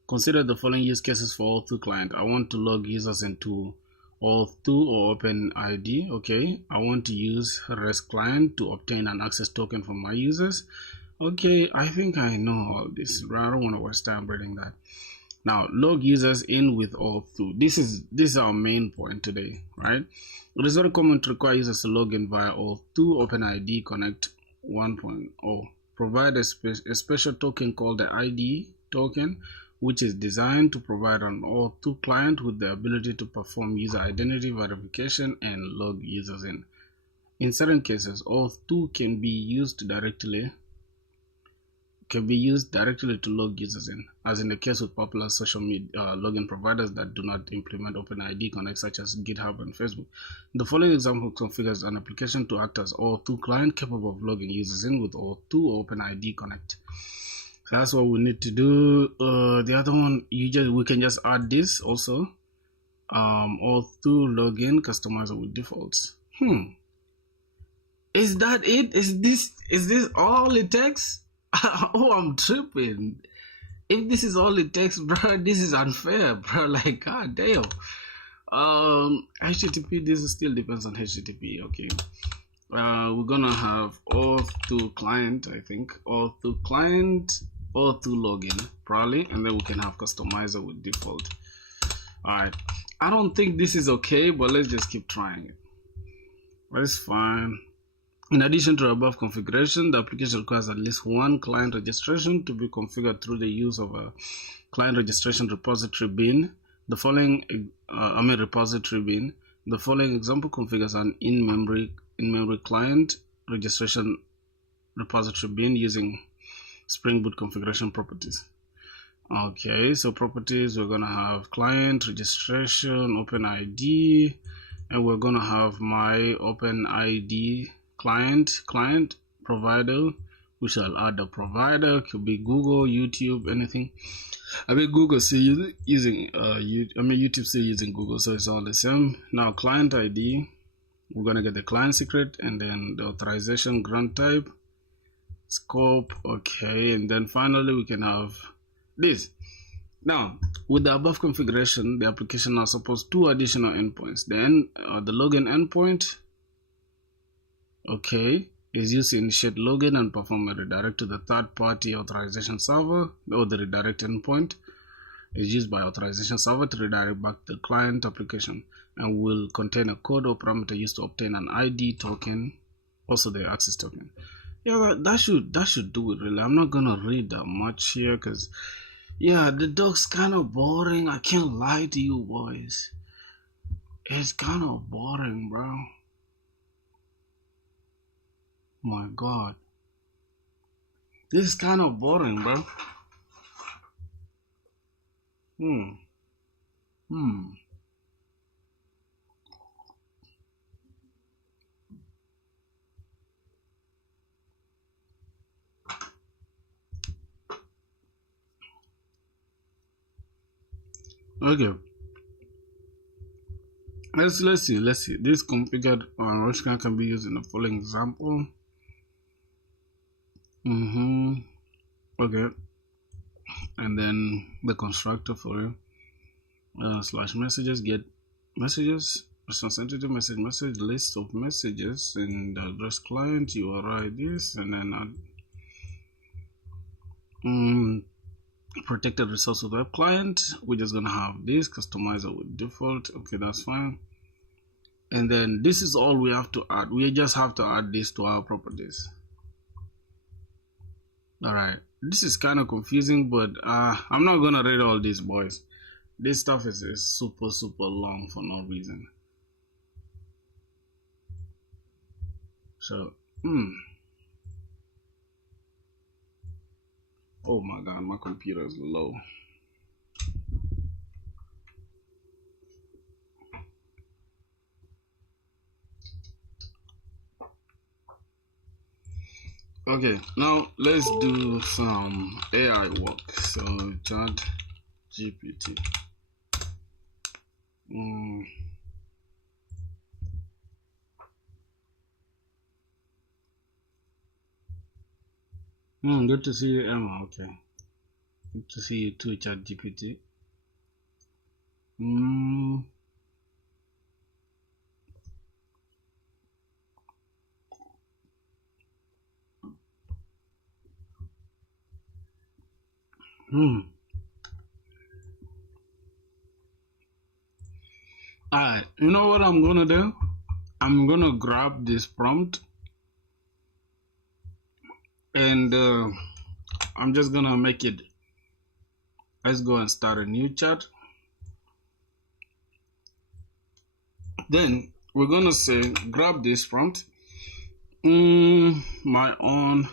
Consider the following use cases for O-auth2 client. I want to log users into O-auth2 or OpenID. Okay, I want to use REST client to obtain an access token from my users. Okay, I think I know all this, but I don't want to waste time reading that. Now, log users in with O-auth2. This is our main point today, right? It is very common to require users to log in via O-auth2 OpenID Connect 1.0. Provide a special token called the ID token, which is designed to provide an O-auth2 client with the ability to perform user identity verification and log users in. In certain cases, O-auth2 can be used directly to log users in, as in the case with popular social media login providers that do not implement OpenID Connect, such as GitHub and Facebook. The following example configures an application to act as O-auth2 client capable of logging users in with O-auth2 or OpenID Connect. So that's what we need to do. The other one, we can just add this also. O-auth2 login customizer with defaults. Is that it? Is this all it takes? Oh, I'm tripping. If this is all it takes, bro, this is unfair, bro. Like, god damn. HTTP, this still depends on HTTP. Okay. We're gonna have O-auth2 client, I think. O-auth2 client, O-auth2 login, probably, and then we can have customizer with default. Alright. I don't think this is okay, but let's just keep trying it. That's fine. In addition to the above configuration, the application requires at least one client registration to be configured through the use of a client registration repository bin. The following repository bin. The following example configures an in-memory client registration repository bin using SpringBoot configuration properties. Okay, so properties, we're gonna have client registration, OpenID, and we're gonna have my OpenID client provider. We shall add the provider. Could be Google, YouTube, anything. I mean, Google still using YouTube still using Google, so it's all the same. Now client ID, we're gonna get the client secret, and then the authorization grant type, scope. Okay, and then finally we can have this. Now, with the above configuration, the application now supports two additional endpoints. Then the login endpoint, okay, is used to initiate login and perform a redirect to the third-party authorization server, or the redirect endpoint is used by authorization server to redirect back to the client application, and will contain a code or parameter used to obtain an ID token, also the access token. Yeah, that should do it really. I'm not gonna read that much here because, yeah, the doc's kind of boring. I can't lie to you boys. It's kind of boring, bro. My god, this is kind of boring, bro. Okay, let's see. This configured REST can be used in the following example. Okay, and then the constructor for you, slash messages, get messages, response entity, message, list of messages, and the address client, URI this, and then protected resource with web client. We're just gonna have this customizer with default. Okay, that's fine. And then this is all we have to add. We just have to add this to our properties. All right, this is kind of confusing, but I'm not gonna read all these, boys. This stuff is super long for no reason. So oh my god, my computer is low. Okay, now let's do some AI work. So chat GPT. Good to see you, Emma. Okay. Good to see you too, ChatGPT. Alright, you know what I'm gonna do? I'm gonna grab this prompt and I'm just gonna make it. Let's go and start a new chat. Then we're gonna say grab this prompt. My own.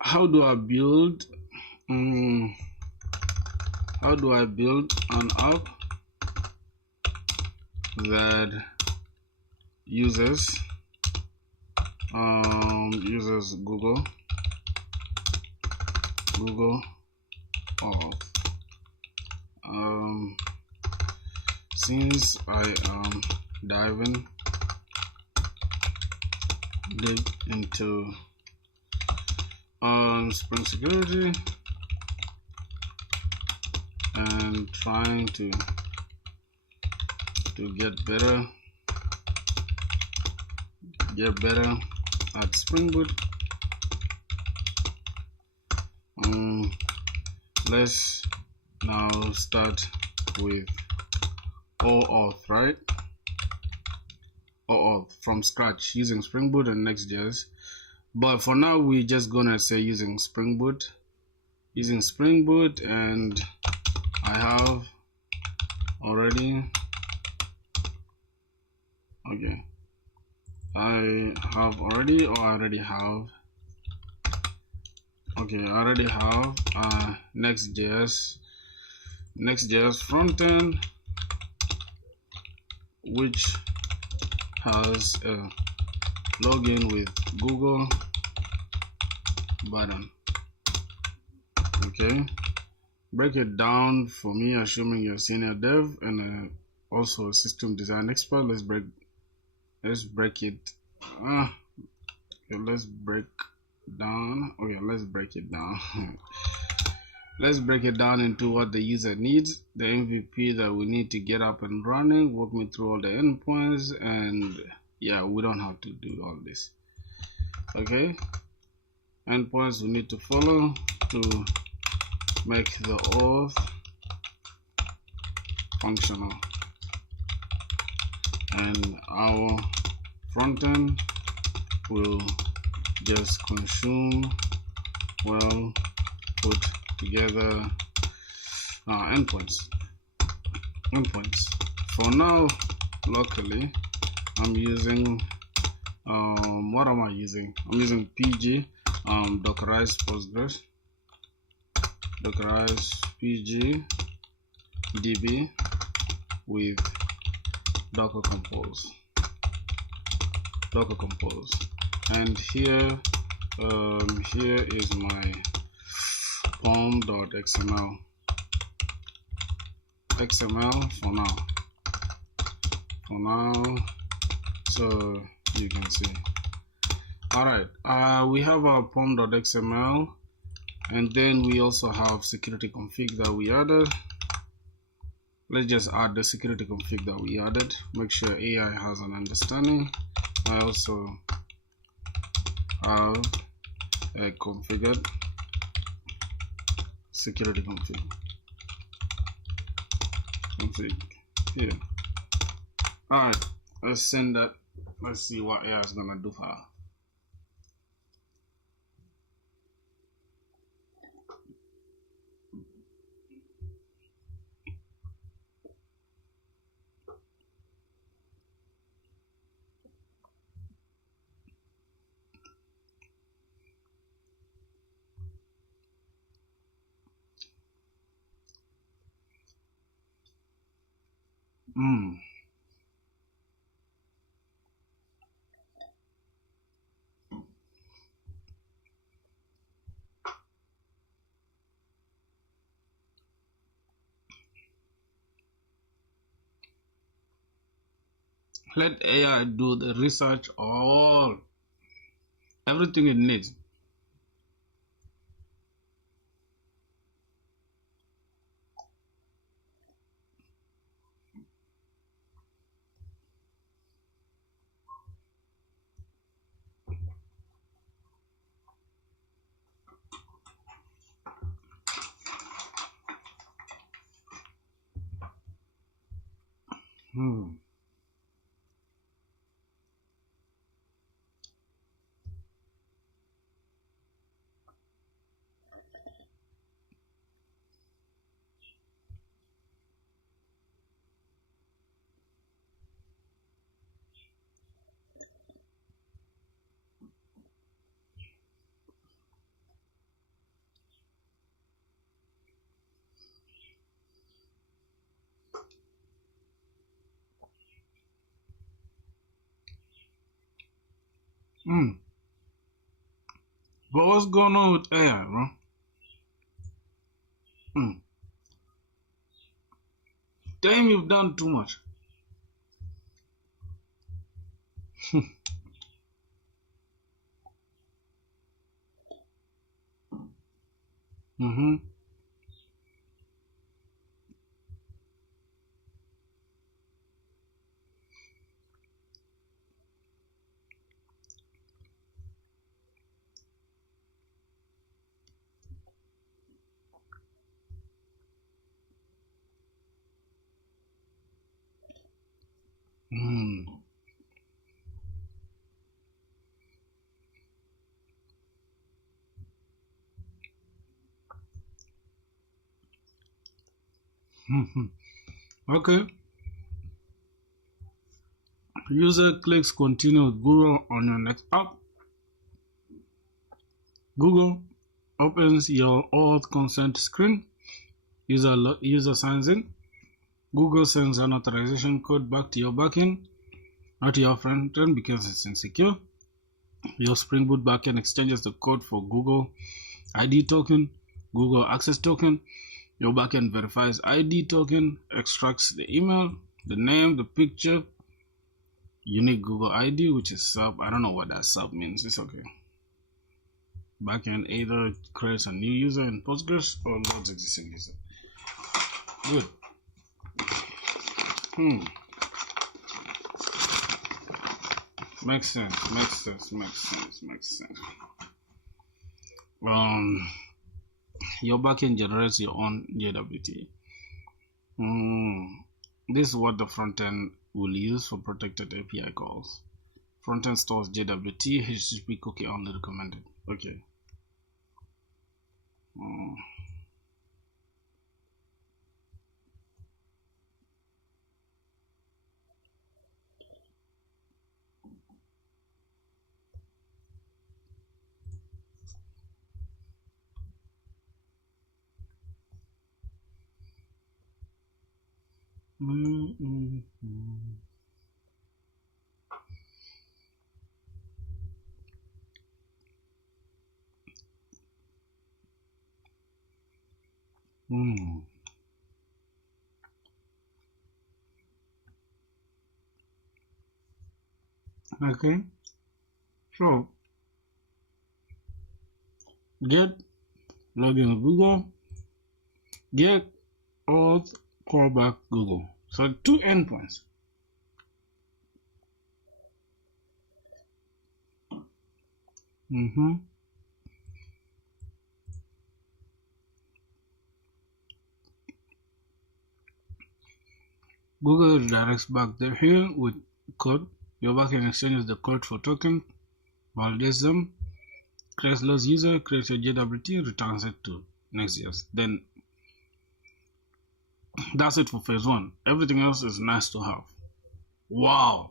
How do I build? How do I build an app that uses Google Auth? Since I am diving deep into Spring security and trying to get better at SpringBoot, let's now start with O-auth, right? O-auth from scratch using SpringBoot and Next.js. But for now, we're just gonna say using SpringBoot, and I have already. Okay, I already have. Okay, I already have Next.js frontend, which has a login with Google button. Okay, break it down for me, assuming you're a senior dev and also a system design expert. Let's break it. Okay, let's break down. Okay, let's break it down. Let's break it down into what the user needs, the MVP that we need to get up and running. Walk me through all the endpoints, and yeah, we don't have to do all this. Okay, endpoints we need to follow to make the auth functional, and our frontend will just consume well put together endpoints. For now, locally, I'm using what am I using? I'm using PG, Dockerized Postgres, Dockerized PG DB with Docker Compose, and here is my pom.xml for now, so you can see. All right, we have our pom.xml, and then we also have security config that we added. Let's just add the security config that we added. Make sure AI has an understanding. I also have a configured security config here. All right, let's send that. Let's see what AI is gonna do for her. Let AI do the research, everything it needs. Hmm. Hmm. But what's going on with AI, bro? Hmm. Damn, you've done too much. Mm-hmm. Hmm. Okay. User clicks continue with Google on your next app. Google opens your auth consent screen. User signs in. Google sends an authorization code back to your backend, not your front end because it's insecure. Your SpringBoot backend exchanges the code for Google ID token, Google Access token. Your backend verifies ID token, extracts the email, the name, the picture, unique Google ID, which is sub. I don't know what that sub means. It's okay. Backend either creates a new user in Postgres or loads existing user. Good. Makes sense. Your backend generates your own JWT. This is what the frontend will use for protected API calls. Frontend stores JWT, HTTP cookie only recommended. Okay. Okay. So get login with Google, get auth callback Google. So 2 endpoints. Google redirects back there here with code. Your backend exchanges the code for token, validates them, creates lost user, creates your JWT, returns it to Next.js. Then that's it for phase 1. Everything else is nice to have. Wow.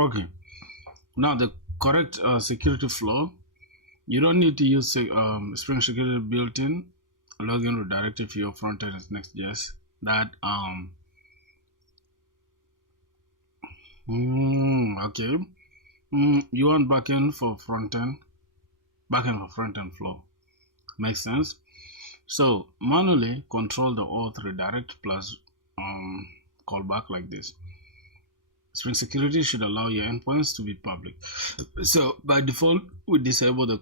Okay. Now the correct security flow. You don't need to use Spring Security built-in login redirected for your frontend is Next.js. That okay. You want backend for frontend flow. Makes sense. So manually control the auth redirect plus callback like this. Spring Security should allow your endpoints to be public. So by default, we disable the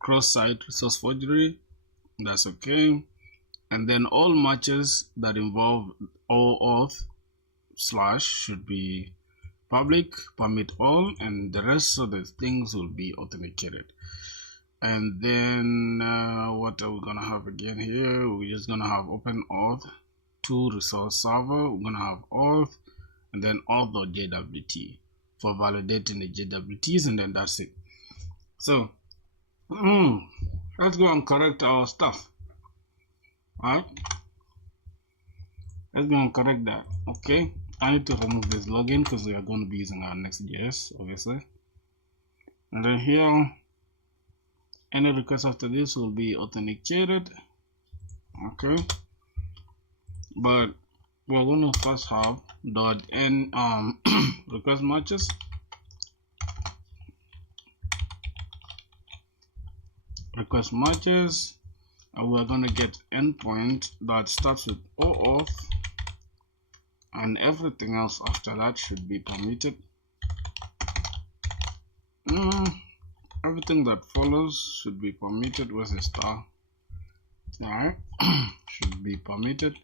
cross-site resource forgery. That's okay. And then all matches that involve O-auth / should be public, permit all, and the rest of the things will be authenticated. And then what are we gonna have again here? We're just gonna have open O-auth2 resource server. We're gonna have auth and then auth.jwt for validating the JWTs, and then that's it. So let's go and correct our stuff. Alright, let's go and correct that. Okay, I need to remove this login because we are going to be using our Next.js, obviously. And then here, any request after this will be authenticated. Okay, but we're going to first have .n request matches. Request matches, and we're going to get endpoint that starts with O-auth, and everything else after that should be permitted. Everything that follows should be permitted with a star. Alright, should be permitted.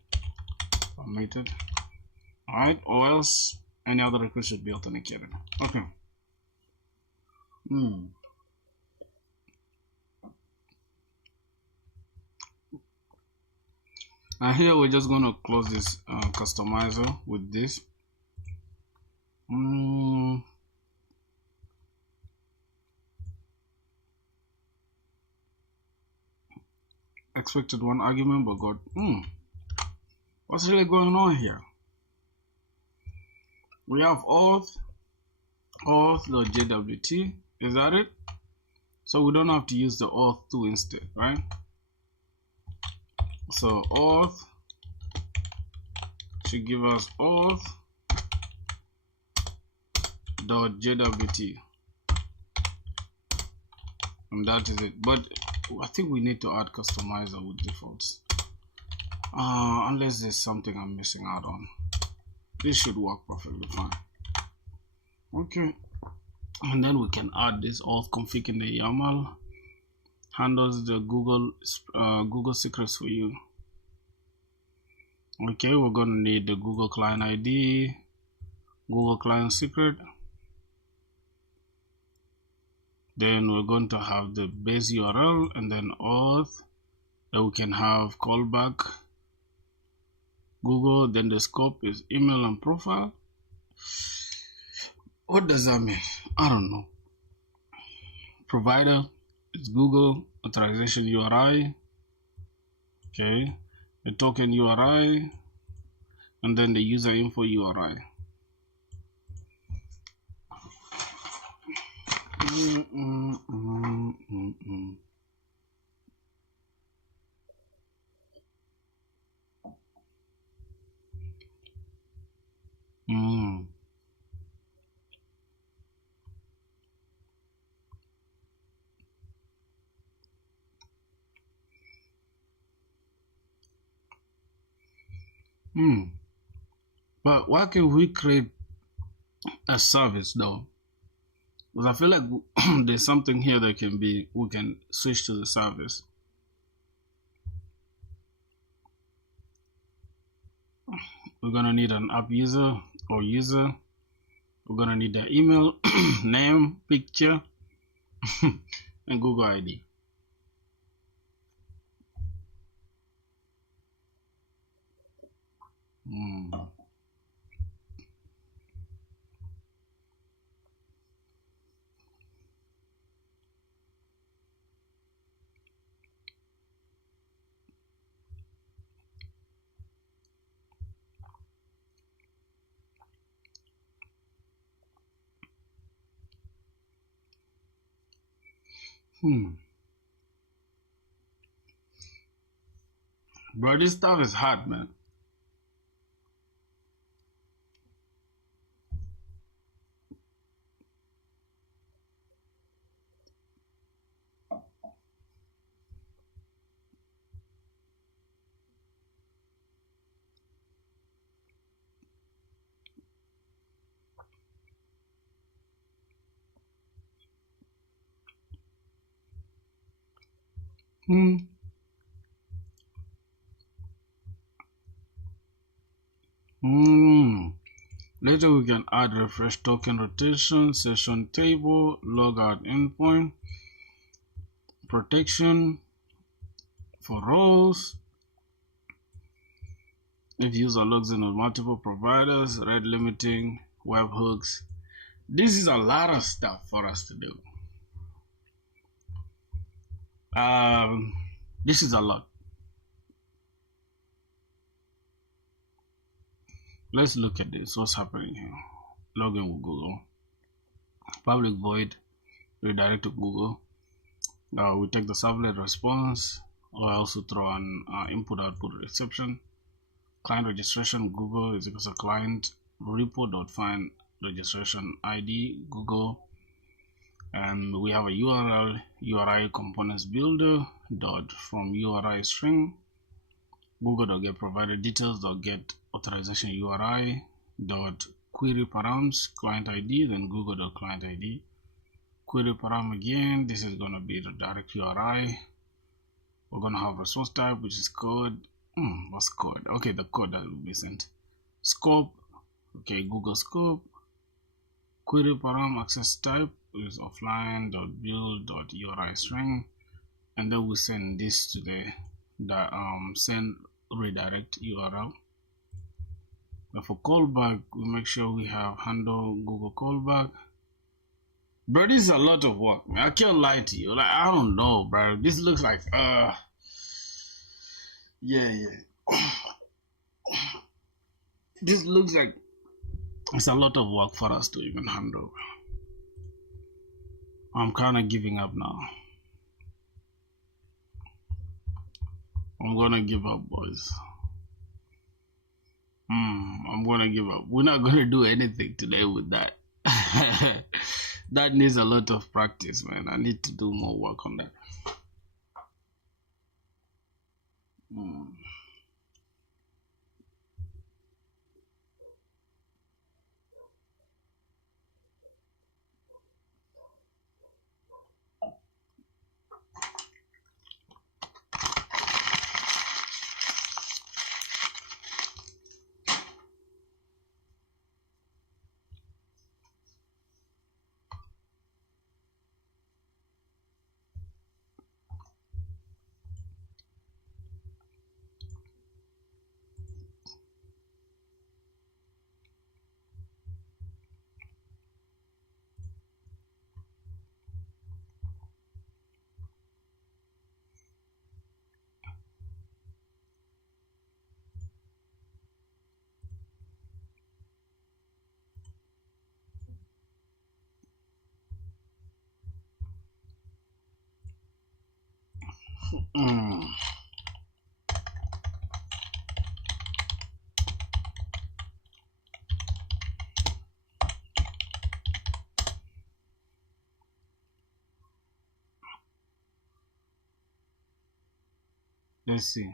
Alright, or else any other request should be authenticated. Okay. And here we're just going to close this customizer with this. Expected one argument, but got what's really going on here? We have auth.jwt. Is that it? So we don't have to use the O-auth2 instead, right? So auth should give us auth.jwt, and that is it. But I think we need to add customizer with defaults, unless there's something I'm missing out on. This should work perfectly fine. Okay, and then we can add this auth config in the YAML. Handles the Google secrets for you. Okay, we're going to need the Google client ID, Google client secret. Then we're going to have the base URL and then auth. Then we can have callback Google. Then the scope is email and profile. What does that mean? I don't know. Provider, it's Google. Authorization URI. Okay, the token URI, and then the user info URI. But why can we create a service though? Because I feel like there's something here that we can switch to the service. We're gonna need an app user or user. We're gonna need the email, name, picture, and Google ID. Bro, this stuff is hard, man. Later we can add refresh token rotation, session table, logout endpoint, protection for roles. If user logs in with multiple providers, rate limiting, webhooks. This is a lot of stuff for us to do. This is a lot. Let's look at this. What's happening here? Login with Google. Public void, redirect to Google. We take the servlet response. I also throw an input-output exception. Client registration Google is equals to client repo.find registration ID Google, and we have a URL URI components builder dot from URI string Google.get provided details .get authorization URI dot query params client ID, then Google.client ID query param again. This is going to be the direct URI. We're going to have a source type, which is code. What's code? Okay, the code that will be sent. Scope. Okay, Google scope. Query param access type is offline.build.uri string, and then we send this to the send redirect URL. And for callback, we make sure we have handle Google callback. Bro, this is a lot of work. I can't lie to you. Like, I don't know, bro. This looks like yeah. This looks like it's a lot of work for us to even handle. I'm kind of giving up now. I'm gonna give up, boys. I'm gonna give up. We're not gonna do anything today with that. That needs a lot of practice, man. I need to do more work on that. Let's see.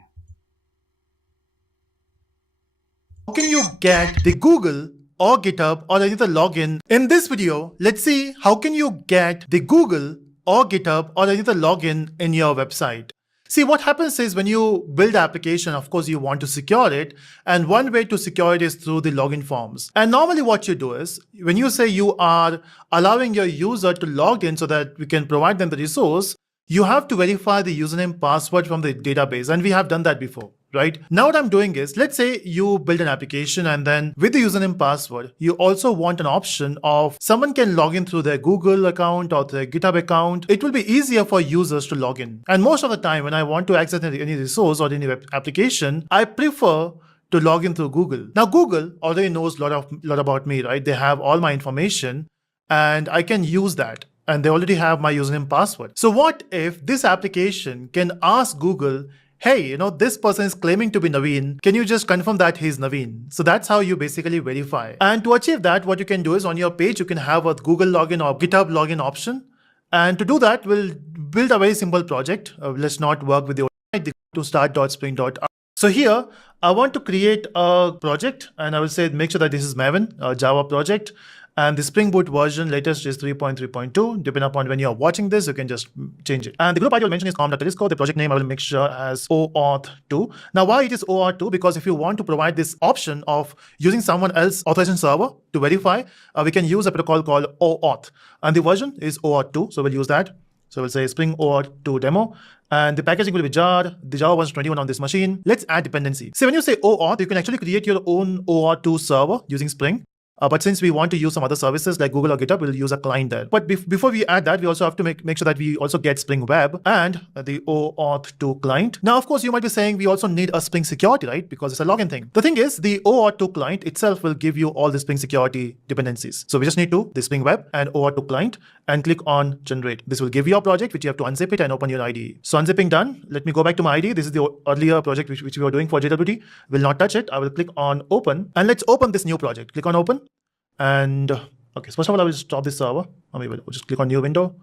How can you get the Google or GitHub or any other login? In this video, let's see how can you get the Google or GitHub or any other login in your website. See, what happens is when you build an application, of course, you want to secure it. And one way to secure it is through the login forms. And normally what you do is when you say you are allowing your user to log in so that we can provide them the resource, you have to verify the username password from the database. And we have done that before. Right? Now what I'm doing is, let's say you build an application and then with the username password, you also want an option of someone can log in through their Google account or their GitHub account. It will be easier for users to log in. And most of the time when I want to access any resource or any web application, I prefer to log in through Google. Now Google already knows a lot about me, right? They have all my information and I can use that. And they already have my username password. So what if this application can ask Google, hey, this person is claiming to be Naveen. Can you just confirm that he's Naveen? So that's how you basically verify. And to achieve that, what you can do is on your page, you can have a Google login or GitHub login option. And to do that, we'll build a very simple project. Let's not work with the to start.spring.out. So here, I want to create a project and I will say, make sure that this is Maven, a Java project. And the Spring Boot version latest is 3.3.2. Depending upon when you're watching this, you can just change it. And the group ID I'll mention is com.disco. The project name I will make sure as O-auth2. Now, why it is O-auth2? Because if you want to provide this option of using someone else's authorization server to verify, we can use a protocol called O-auth. And the version is O-auth2, so we'll use that. So we'll say Spring O-auth2 demo. And the packaging will be jar. The Java version 21 on this machine. Let's add dependency. So when you say O-auth, you can actually create your own O-auth2 server using Spring. But since we want to use some other services like Google or GitHub, we'll use a client there. But before we add that, we also have to make sure that we also get Spring Web and the O-auth2 client. Now, of course, you might be saying we also need a Spring security, right? Because it's a login thing. The thing is, the O-auth2 client itself will give you all the Spring security dependencies. So we just need the Spring Web and O-auth2 client and click on generate. This will give you a project which you have to unzip it and open your IDE. So unzipping done. Let me go back to my IDE. This is the earlier project which we were doing for JWT. Will not touch it. I will click on open and let's open this new project. Click on open. And okay, so first of all, I will stop this server. Or maybe we'll just click on new window,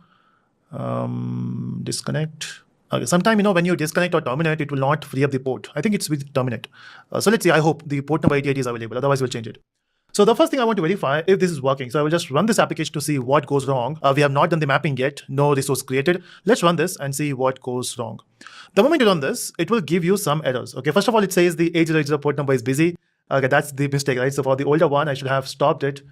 disconnect. Okay, sometime, when you disconnect or terminate, it will not free up the port. I think it's with terminate. So let's see, I hope the port number 88 is available. Otherwise, we'll change it. So the first thing I want to verify if this is working. So I will just run this application to see what goes wrong. We have not done the mapping yet. No resource created. Let's run this and see what goes wrong. The moment you run this, it will give you some errors. Okay, first of all, it says the 800 port number is busy. Okay, that's the mistake, right? So for the older one, I should have stopped it.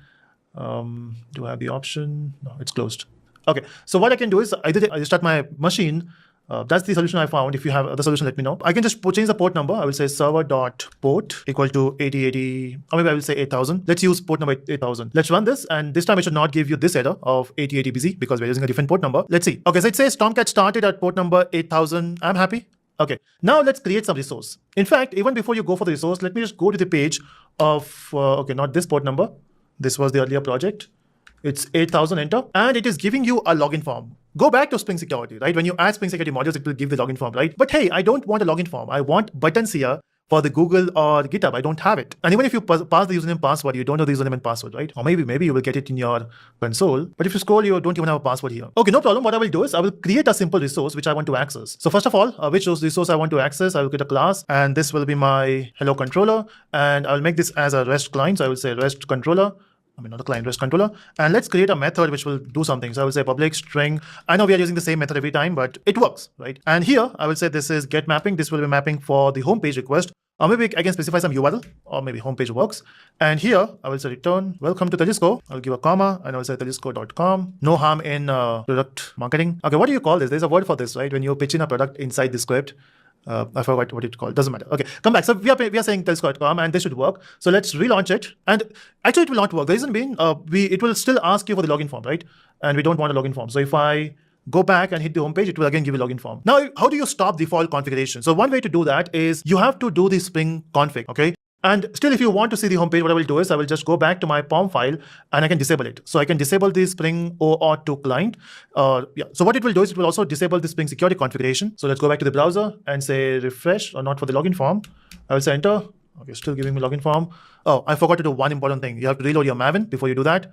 Do I have the option? No, it's closed. Okay, so what I can do is either I start my machine. That's the solution I found. If you have other solution, let me know. I can just change the port number. I will say server.port equal to 8080, or maybe I will say 8000. Let's use port number 8000. Let's run this, and this time it should not give you this error of 8080 busy because we're using a different port number. Let's see. Okay, so it says Tomcat started at port number 8000. I'm happy. Okay, now let's create some resource. In fact, even before you go for the resource, let me just go to the page of, okay, not this port number. This was the earlier project. It's 8000, enter, and it is giving you a login form. Go back to Spring Security, right? When you add Spring Security modules, it will give the login form, right? But hey, I don't want a login form. I want buttons here for the Google or GitHub. I don't have it. And even if you pass the username password, you don't know the username and password, right? Or maybe you will get it in your console. But if you scroll, you don't even have a password here. Okay, no problem. What I will do is I will create a simple resource which I want to access. So first of all, which resource I want to access, I will create a class, and this will be my hello controller. And I'll make this as a REST client. So I will say REST controller. I mean, not a client, REST controller. And let's create a method which will do something. So I will say public string. I know we are using the same method every time, but it works, right? And here I will say this is get mapping. This will be mapping for the homepage request. Or maybe I can specify some URL, or maybe homepage works. And here I will say return, welcome to Telisco. I'll give a comma and I will say telisco.com. No harm in product marketing. Okay, what do you call this? There's a word for this, right? When you pitch in a product inside the script. I forgot what it's called. Doesn't matter. Okay, come back. So we are saying telisco.com and this should work. So let's relaunch it. And actually it will not work. The reason being, it will still ask you for the login form, right? And we don't want a login form. So if I go back and hit the homepage, it will again give you a login form. Now, how do you stop default configuration? So one way to do that is you have to do the Spring config, okay? And still, if you want to see the homepage, what I will do is I will just go back to my POM file and I can disable it. So I can disable the Spring O-auth2 client. So what it will do is it will also disable the Spring security configuration. So let's go back to the browser and say refresh or not for the login form. I will say enter. Okay, still giving me login form. Oh, I forgot to do one important thing. You have to reload your Maven before you do that.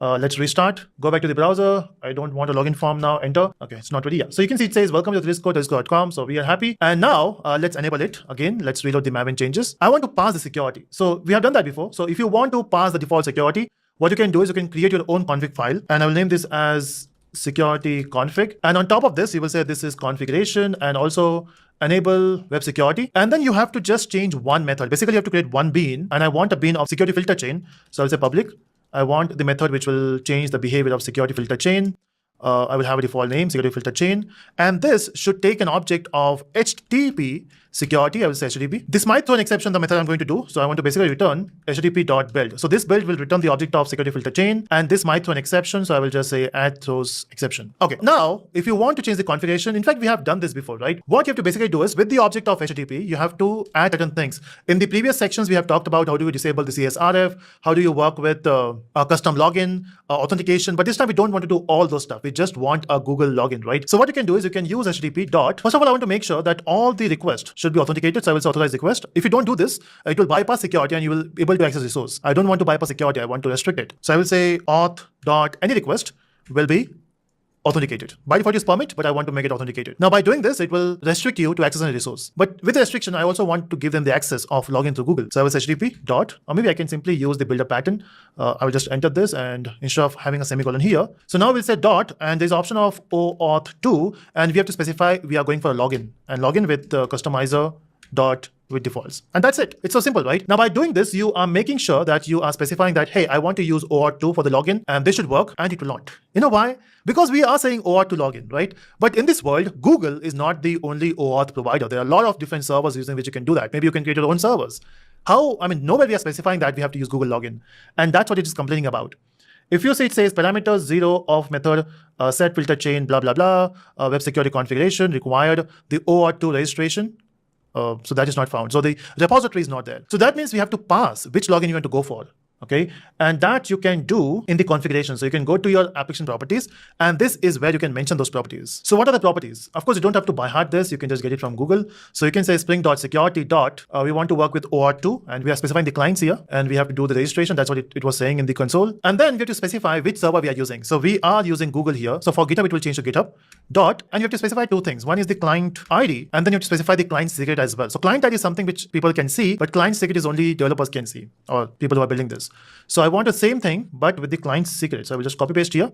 Let's restart. Go back to the browser. I don't want a login form now. Enter. Okay, it's not ready yet. So you can see it says welcome to telisco.com. So we are happy. And now let's enable it. Again, let's reload the Maven changes. I want to pass the security. So we have done that before. So if you want to pass the default security, what you can do is you can create your own config file. And I will name this as security config. And on top of this, you will say this is configuration and also enable web security. And then you have to just change one method. Basically, you have to create one bean. And I want a bean of security filter chain. So I'll say public. I want the method which will change the behavior of security filter chain. I will have a default name, security filter chain. And this should take an object of HTTP security. I will say HTTP. This might throw an exception, the method I'm going to do. So I want to basically return HTTP.build. So this build will return the object of security filter chain. And this might throw an exception. So I will just say add throws exception. Okay. Now, if you want to change the configuration, in fact, we have done this before, right? What you have to basically do is with the object of HTTP, you have to add certain things. In the previous sections, we have talked about how do you disable the CSRF, how do you work with custom login, authentication. But this time we don't want to do all those stuff. We just want a Google login, right? So what you can do is you can use HTTP dot. First of all, I want to make sure that all the requests should be authenticated. So I will say authorize request. If you don't do this, it will bypass security and you will be able to access resource. I don't want to bypass security. I want to restrict it. So I will say auth.any request will be authenticated. By default is permit, but I want to make it authenticated. Now by doing this, it will restrict you to access any resource. But with the restriction, I also want to give them the access of login to Google. So I will say HTTP dot, or maybe I can simply use the builder pattern. I will just enter this, and instead of having a semicolon here, so now we'll say dot, and there's option of O-auth2, and we have to specify we are going for a login, and login with customizer dot with defaults. And that's it. It's so simple, right? Now by doing this, you are making sure that you are specifying that, hey, I want to use O-auth2 for the login, and this should work, and it will not. You know why? Because we are saying O-auth2 login, right? But in this world, Google is not the only O-auth provider. There are a lot of different servers using which you can do that. Maybe you can create your own servers. How? I mean, nowhere we are specifying that we have to use Google login. And that's what it is complaining about. If you see it says parameters 0 of method set filter chain, blah, blah, blah, web security configuration required the O-auth2 registration. So that is not found. So the repository is not there. So that means we have to pass which login you want to go for. Okay, and that you can do in the configuration. So you can go to your application properties, and this is where you can mention those properties. So what are the properties? Of course, you don't have to by heart this. You can just get it from Google. So you can say spring.security. We want to work with O-auth2, and we are specifying the clients here, and we have to do the registration. That's what it was saying in the console. And then we have to specify which server we are using. So we are using Google here. So for GitHub, it will change to GitHub dot, and you have to specify two things. One is the client ID, and then you have to specify the client secret as well. So client ID is something which people can see, but client secret is only developers can see, or people who are building this. So I want the same thing, but with the client secret. So I will just copy paste here,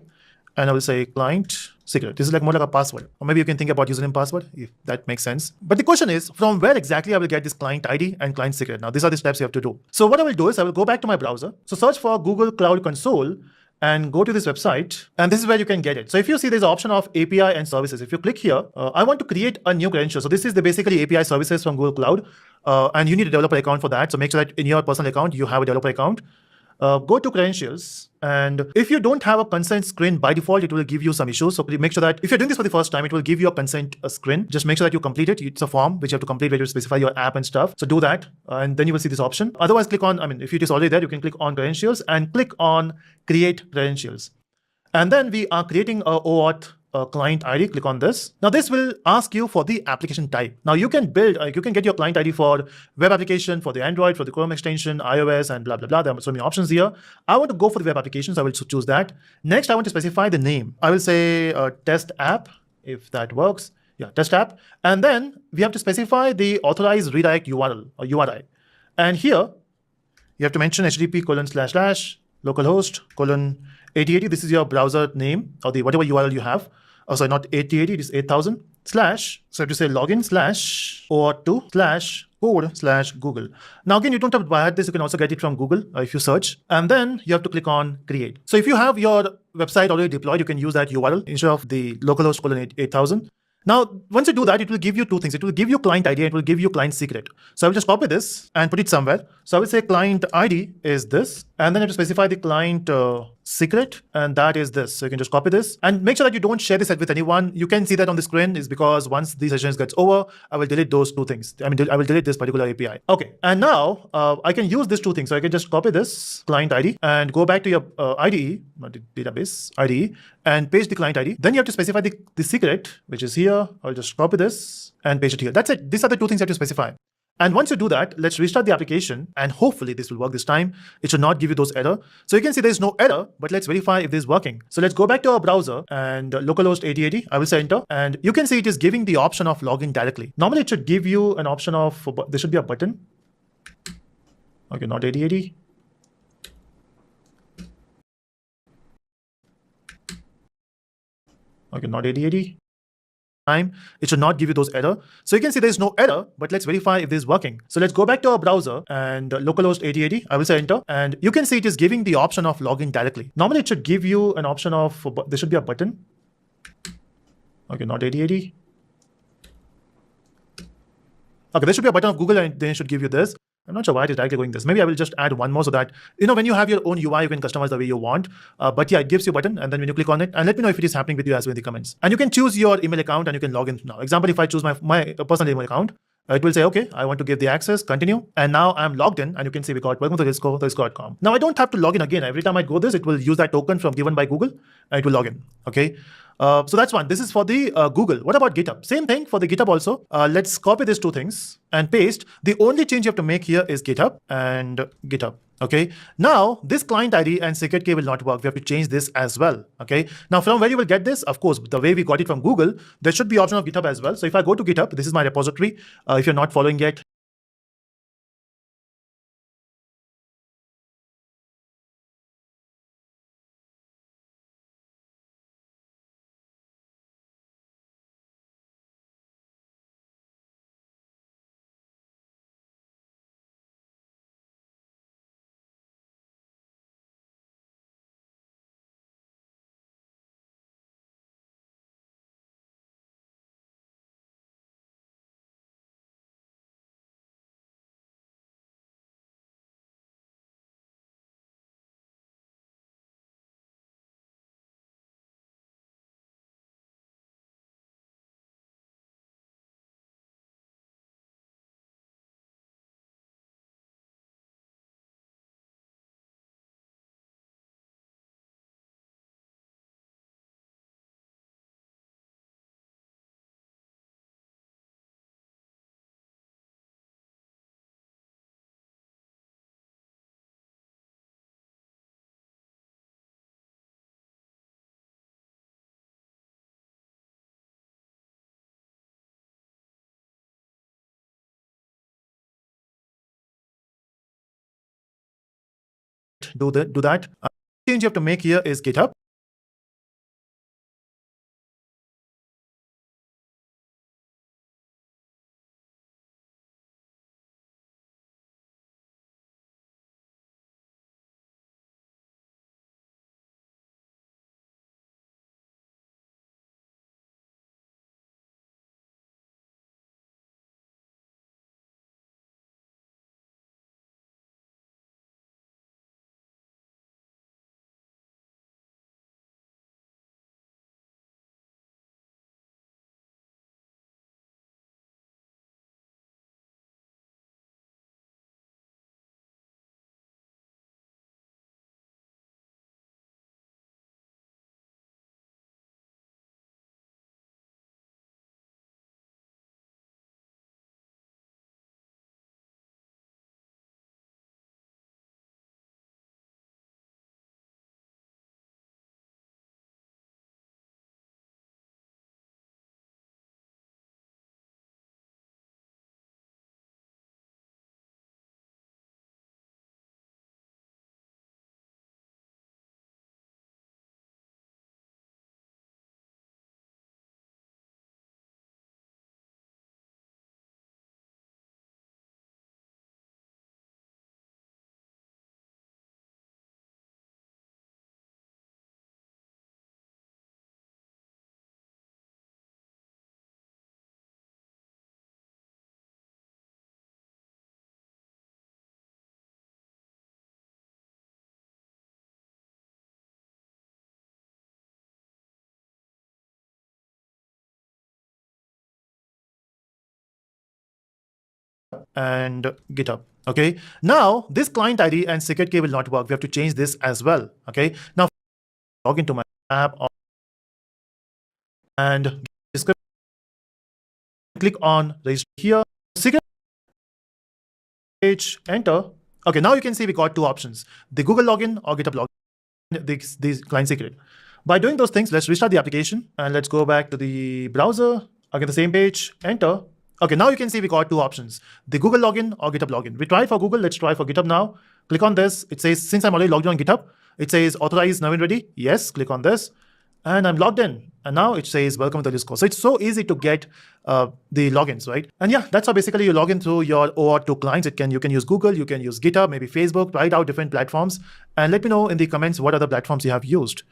and I will say client secret. This is like more like a password, or maybe you can think about username password if that makes sense. But the question is, from where exactly I will get this client ID and client secret? Now these are the steps you have to do. So what I will do is I will go back to my browser. So search for Google Cloud Console and go to this website, and this is where you can get it. So if you see there's an option of API and services. If you click here, I want to create a new credential. So this is the basically API services from Google Cloud, and you need a developer account for that. So make sure that in your personal account you have a developer account. Go to credentials, and if you don't have a consent screen by default, it will give you some issues. So make sure that if you're doing this for the first time, it will give you a consent screen. Just make sure that you complete it. It's a form which you have to complete where you specify your app and stuff. So do that, and then you will see this option. Otherwise, click on, if it is already there, you can click on credentials and click on create credentials. And then we are creating a OAuth client ID. Click on this. Now this will ask you for the application type. Now you can build, you can get your client ID for web application, for the Android, for the Chrome extension, iOS, and blah, blah, blah. There are so many options here. I want to go for the web applications. I will choose that. Next, I want to specify the name. I will say test app, if that works. Yeah, test app. And then we have to specify the authorized redirect URL or URI. And here you have to mention http://localhost:8080. This is your browser name or the whatever URL you have. Oh, sorry, not 8080, it is 8000 / so I have to say login /O-auth2/code/Google. Now again, you don't have to buy this. You can also get it from Google if you search. And then you have to click on create. So if you have your website already deployed, you can use that URL instead of the localhost:8000. Now, once you do that, it will give you two things. It will give you client ID and it will give you client secret. So I will just copy this and put it somewhere. So I will say client ID is this, and then I have to specify the client secret, and that is this. So you can just copy this and make sure that you don't share this with anyone. You can see that on the screen is because once the session gets over, I will delete those two things. I will delete this particular API. Okay, and now I can use these two things. So I can just copy this client ID and go back to your IDE, not the database, IDE, and paste the client ID. Then you have to specify the secret, which is here. I'll just copy this and paste it here. That's it. These are the two things you have to specify. And once you do that, let's restart the application, and hopefully this will work this time. It should not give you those error. So you can see there's no error, but let's verify if this is working. So let's go back to our browser and localhost 8080. I will say enter, and you can see it is giving the option of login directly. Normally it should give you an option of, there should be a button. Okay, not 8080. Okay, not 8080. It should not give you those error. So you can see there's no error, but let's verify if this is working. So let's go back to our browser and localhost 8080. I will say enter, and you can see it is giving the option of login directly. Normally it should give you an option of, there should be a button. Okay, not 8080. Okay, there should be a button of Google, and then it should give you this. I'm not sure why it is directly going this. Maybe I will just add one more so that, when you have your own UI, you can customize the way you want. But yeah, it gives you a button, and then when you click on it, and let me know if it is happening with you as well in the comments. And you can choose your email account and you can log in now. Example, if I choose my personal email account, it will say, okay, I want to give the access, continue. And now I'm logged in, and you can see we got welcome to Risco.com. Now I don't have to log in again. Every time I go this, it will use that token given by Google, and it will log in. Okay. So that's one. This is for the Google. What about GitHub? Same thing for the GitHub also. Let's copy these two things and paste. The only change you have to make here is GitHub and GitHub. Okay, now this client ID and secret key will not work. We have to change this as well. Okay, now from where you will get this, of course, the way we got it from Google, there should be option of GitHub as well. So if I go to GitHub, this is my repository. If you're not following yet, do that. Change you have to make here is GitHub. And GitHub. Okay, now this client ID and secret key will not work. We have to change this as well. Okay, now log into my app and click on register here. Secret page, enter. Okay, now you can see we got two options: the Google login or GitHub login. These client secret. By doing those things, let's restart the application and let's go back to the browser. Again, the same page, enter. Okay, now you can see we got two options: the Google login or GitHub login. We tried for Google, let's try for GitHub now. Click on this. It says, since I'm already logged in on GitHub, it says authorize now and ready. Yes, click on this. And I'm logged in. And now it says welcome to this course. So it's so easy to get the logins, right? And yeah, that's how basically you log in through your O-auth2 clients. You can use Google, you can use GitHub, maybe Facebook, try out different platforms. And let me know in the comments what other platforms you have used.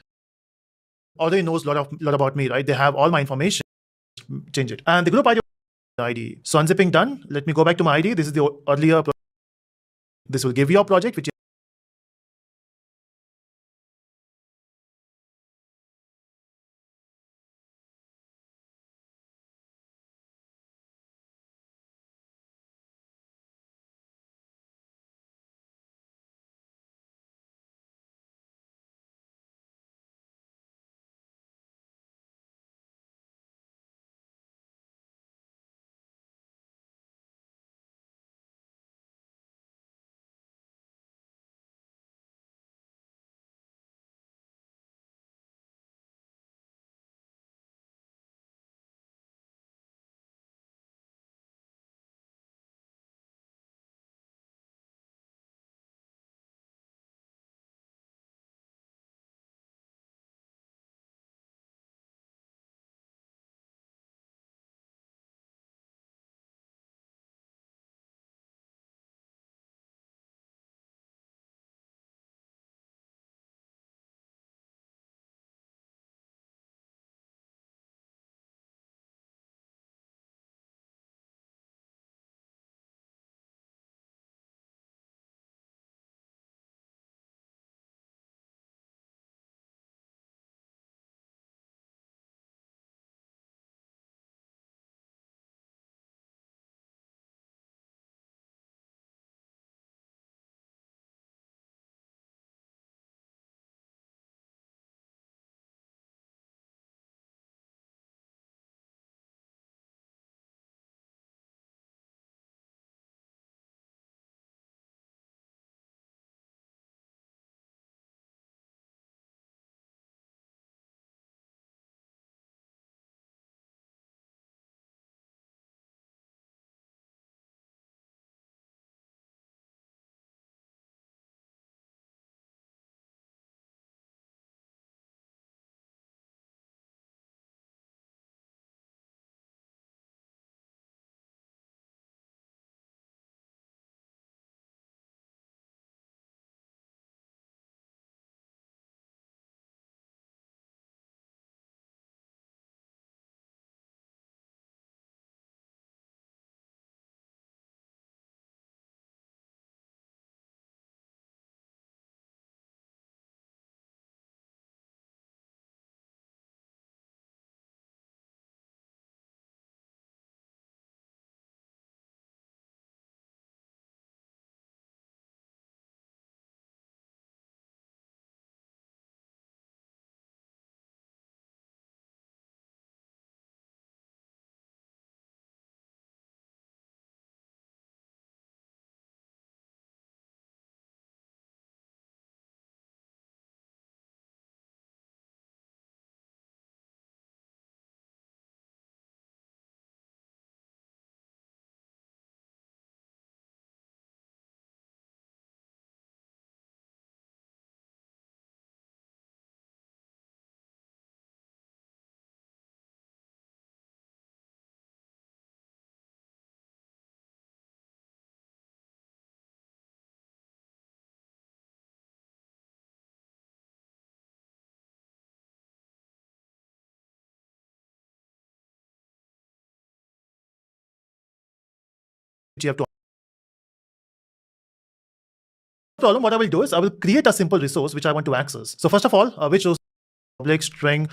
Already knows a lot about me, right? They have all my information. Change it. And the group ID. So unzipping done. Let me go back to my ID. This is the earlier. This will give you a project which you have to. Problem, what I will do is I will create a simple resource which I want to access. So first of all, which is public string,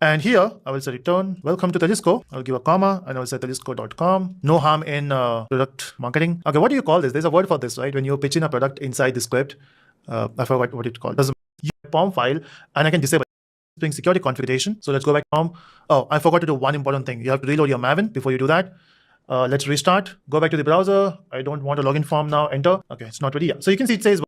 and here I will say return welcome to Telesco. I'll give a comma and I will say telesco.com. No harm in product marketing. Okay, what do you call this? There's a word for this, right? When you pitch in a product inside the script, I forgot what it's called. Doesn't POM file, and I can disable doing security configuration. So let's go back to POM. Oh, I forgot to do one important thing. You have to reload your Maven before you do that. Let's restart. Go back to the browser. I don't want a login form now. Enter. Okay, it's not ready yet. So you can see it says.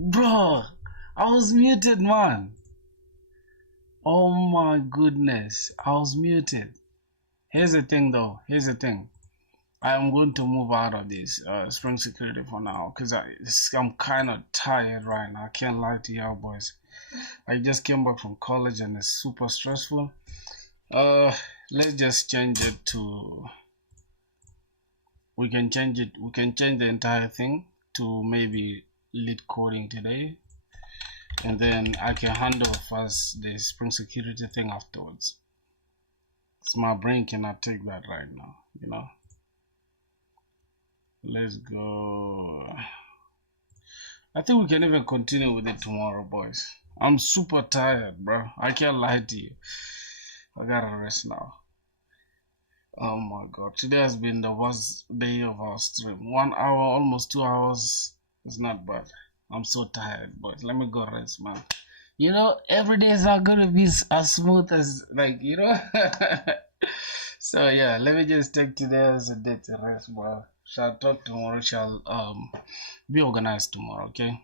Bro, I was muted, man. Oh my goodness, I was muted. Here's the thing though, here's the thing. I'm going to move out of this Spring Security for now because I'm kind of tired right now. I can't lie to y'all boys. I just came back from college and it's super stressful. Let's just change it to, we can change the entire thing to maybe lead coding today, and then I can handle first the Spring Security thing afterwards. So my brain cannot take that right now, you know. Let's go. I think we can even continue with it tomorrow, boys. I'm super tired, bro. I can't lie to you. I gotta rest now. Oh my god, today has been the worst day of our stream. 1 hour, almost 2 hours. It's not bad. I'm so tired, boys. Let me go rest, man. You know, every day is not gonna be as smooth as, like, you know. So yeah, let me just take today as a day to rest, bro. Shall talk tomorrow. Shall be organized tomorrow, okay?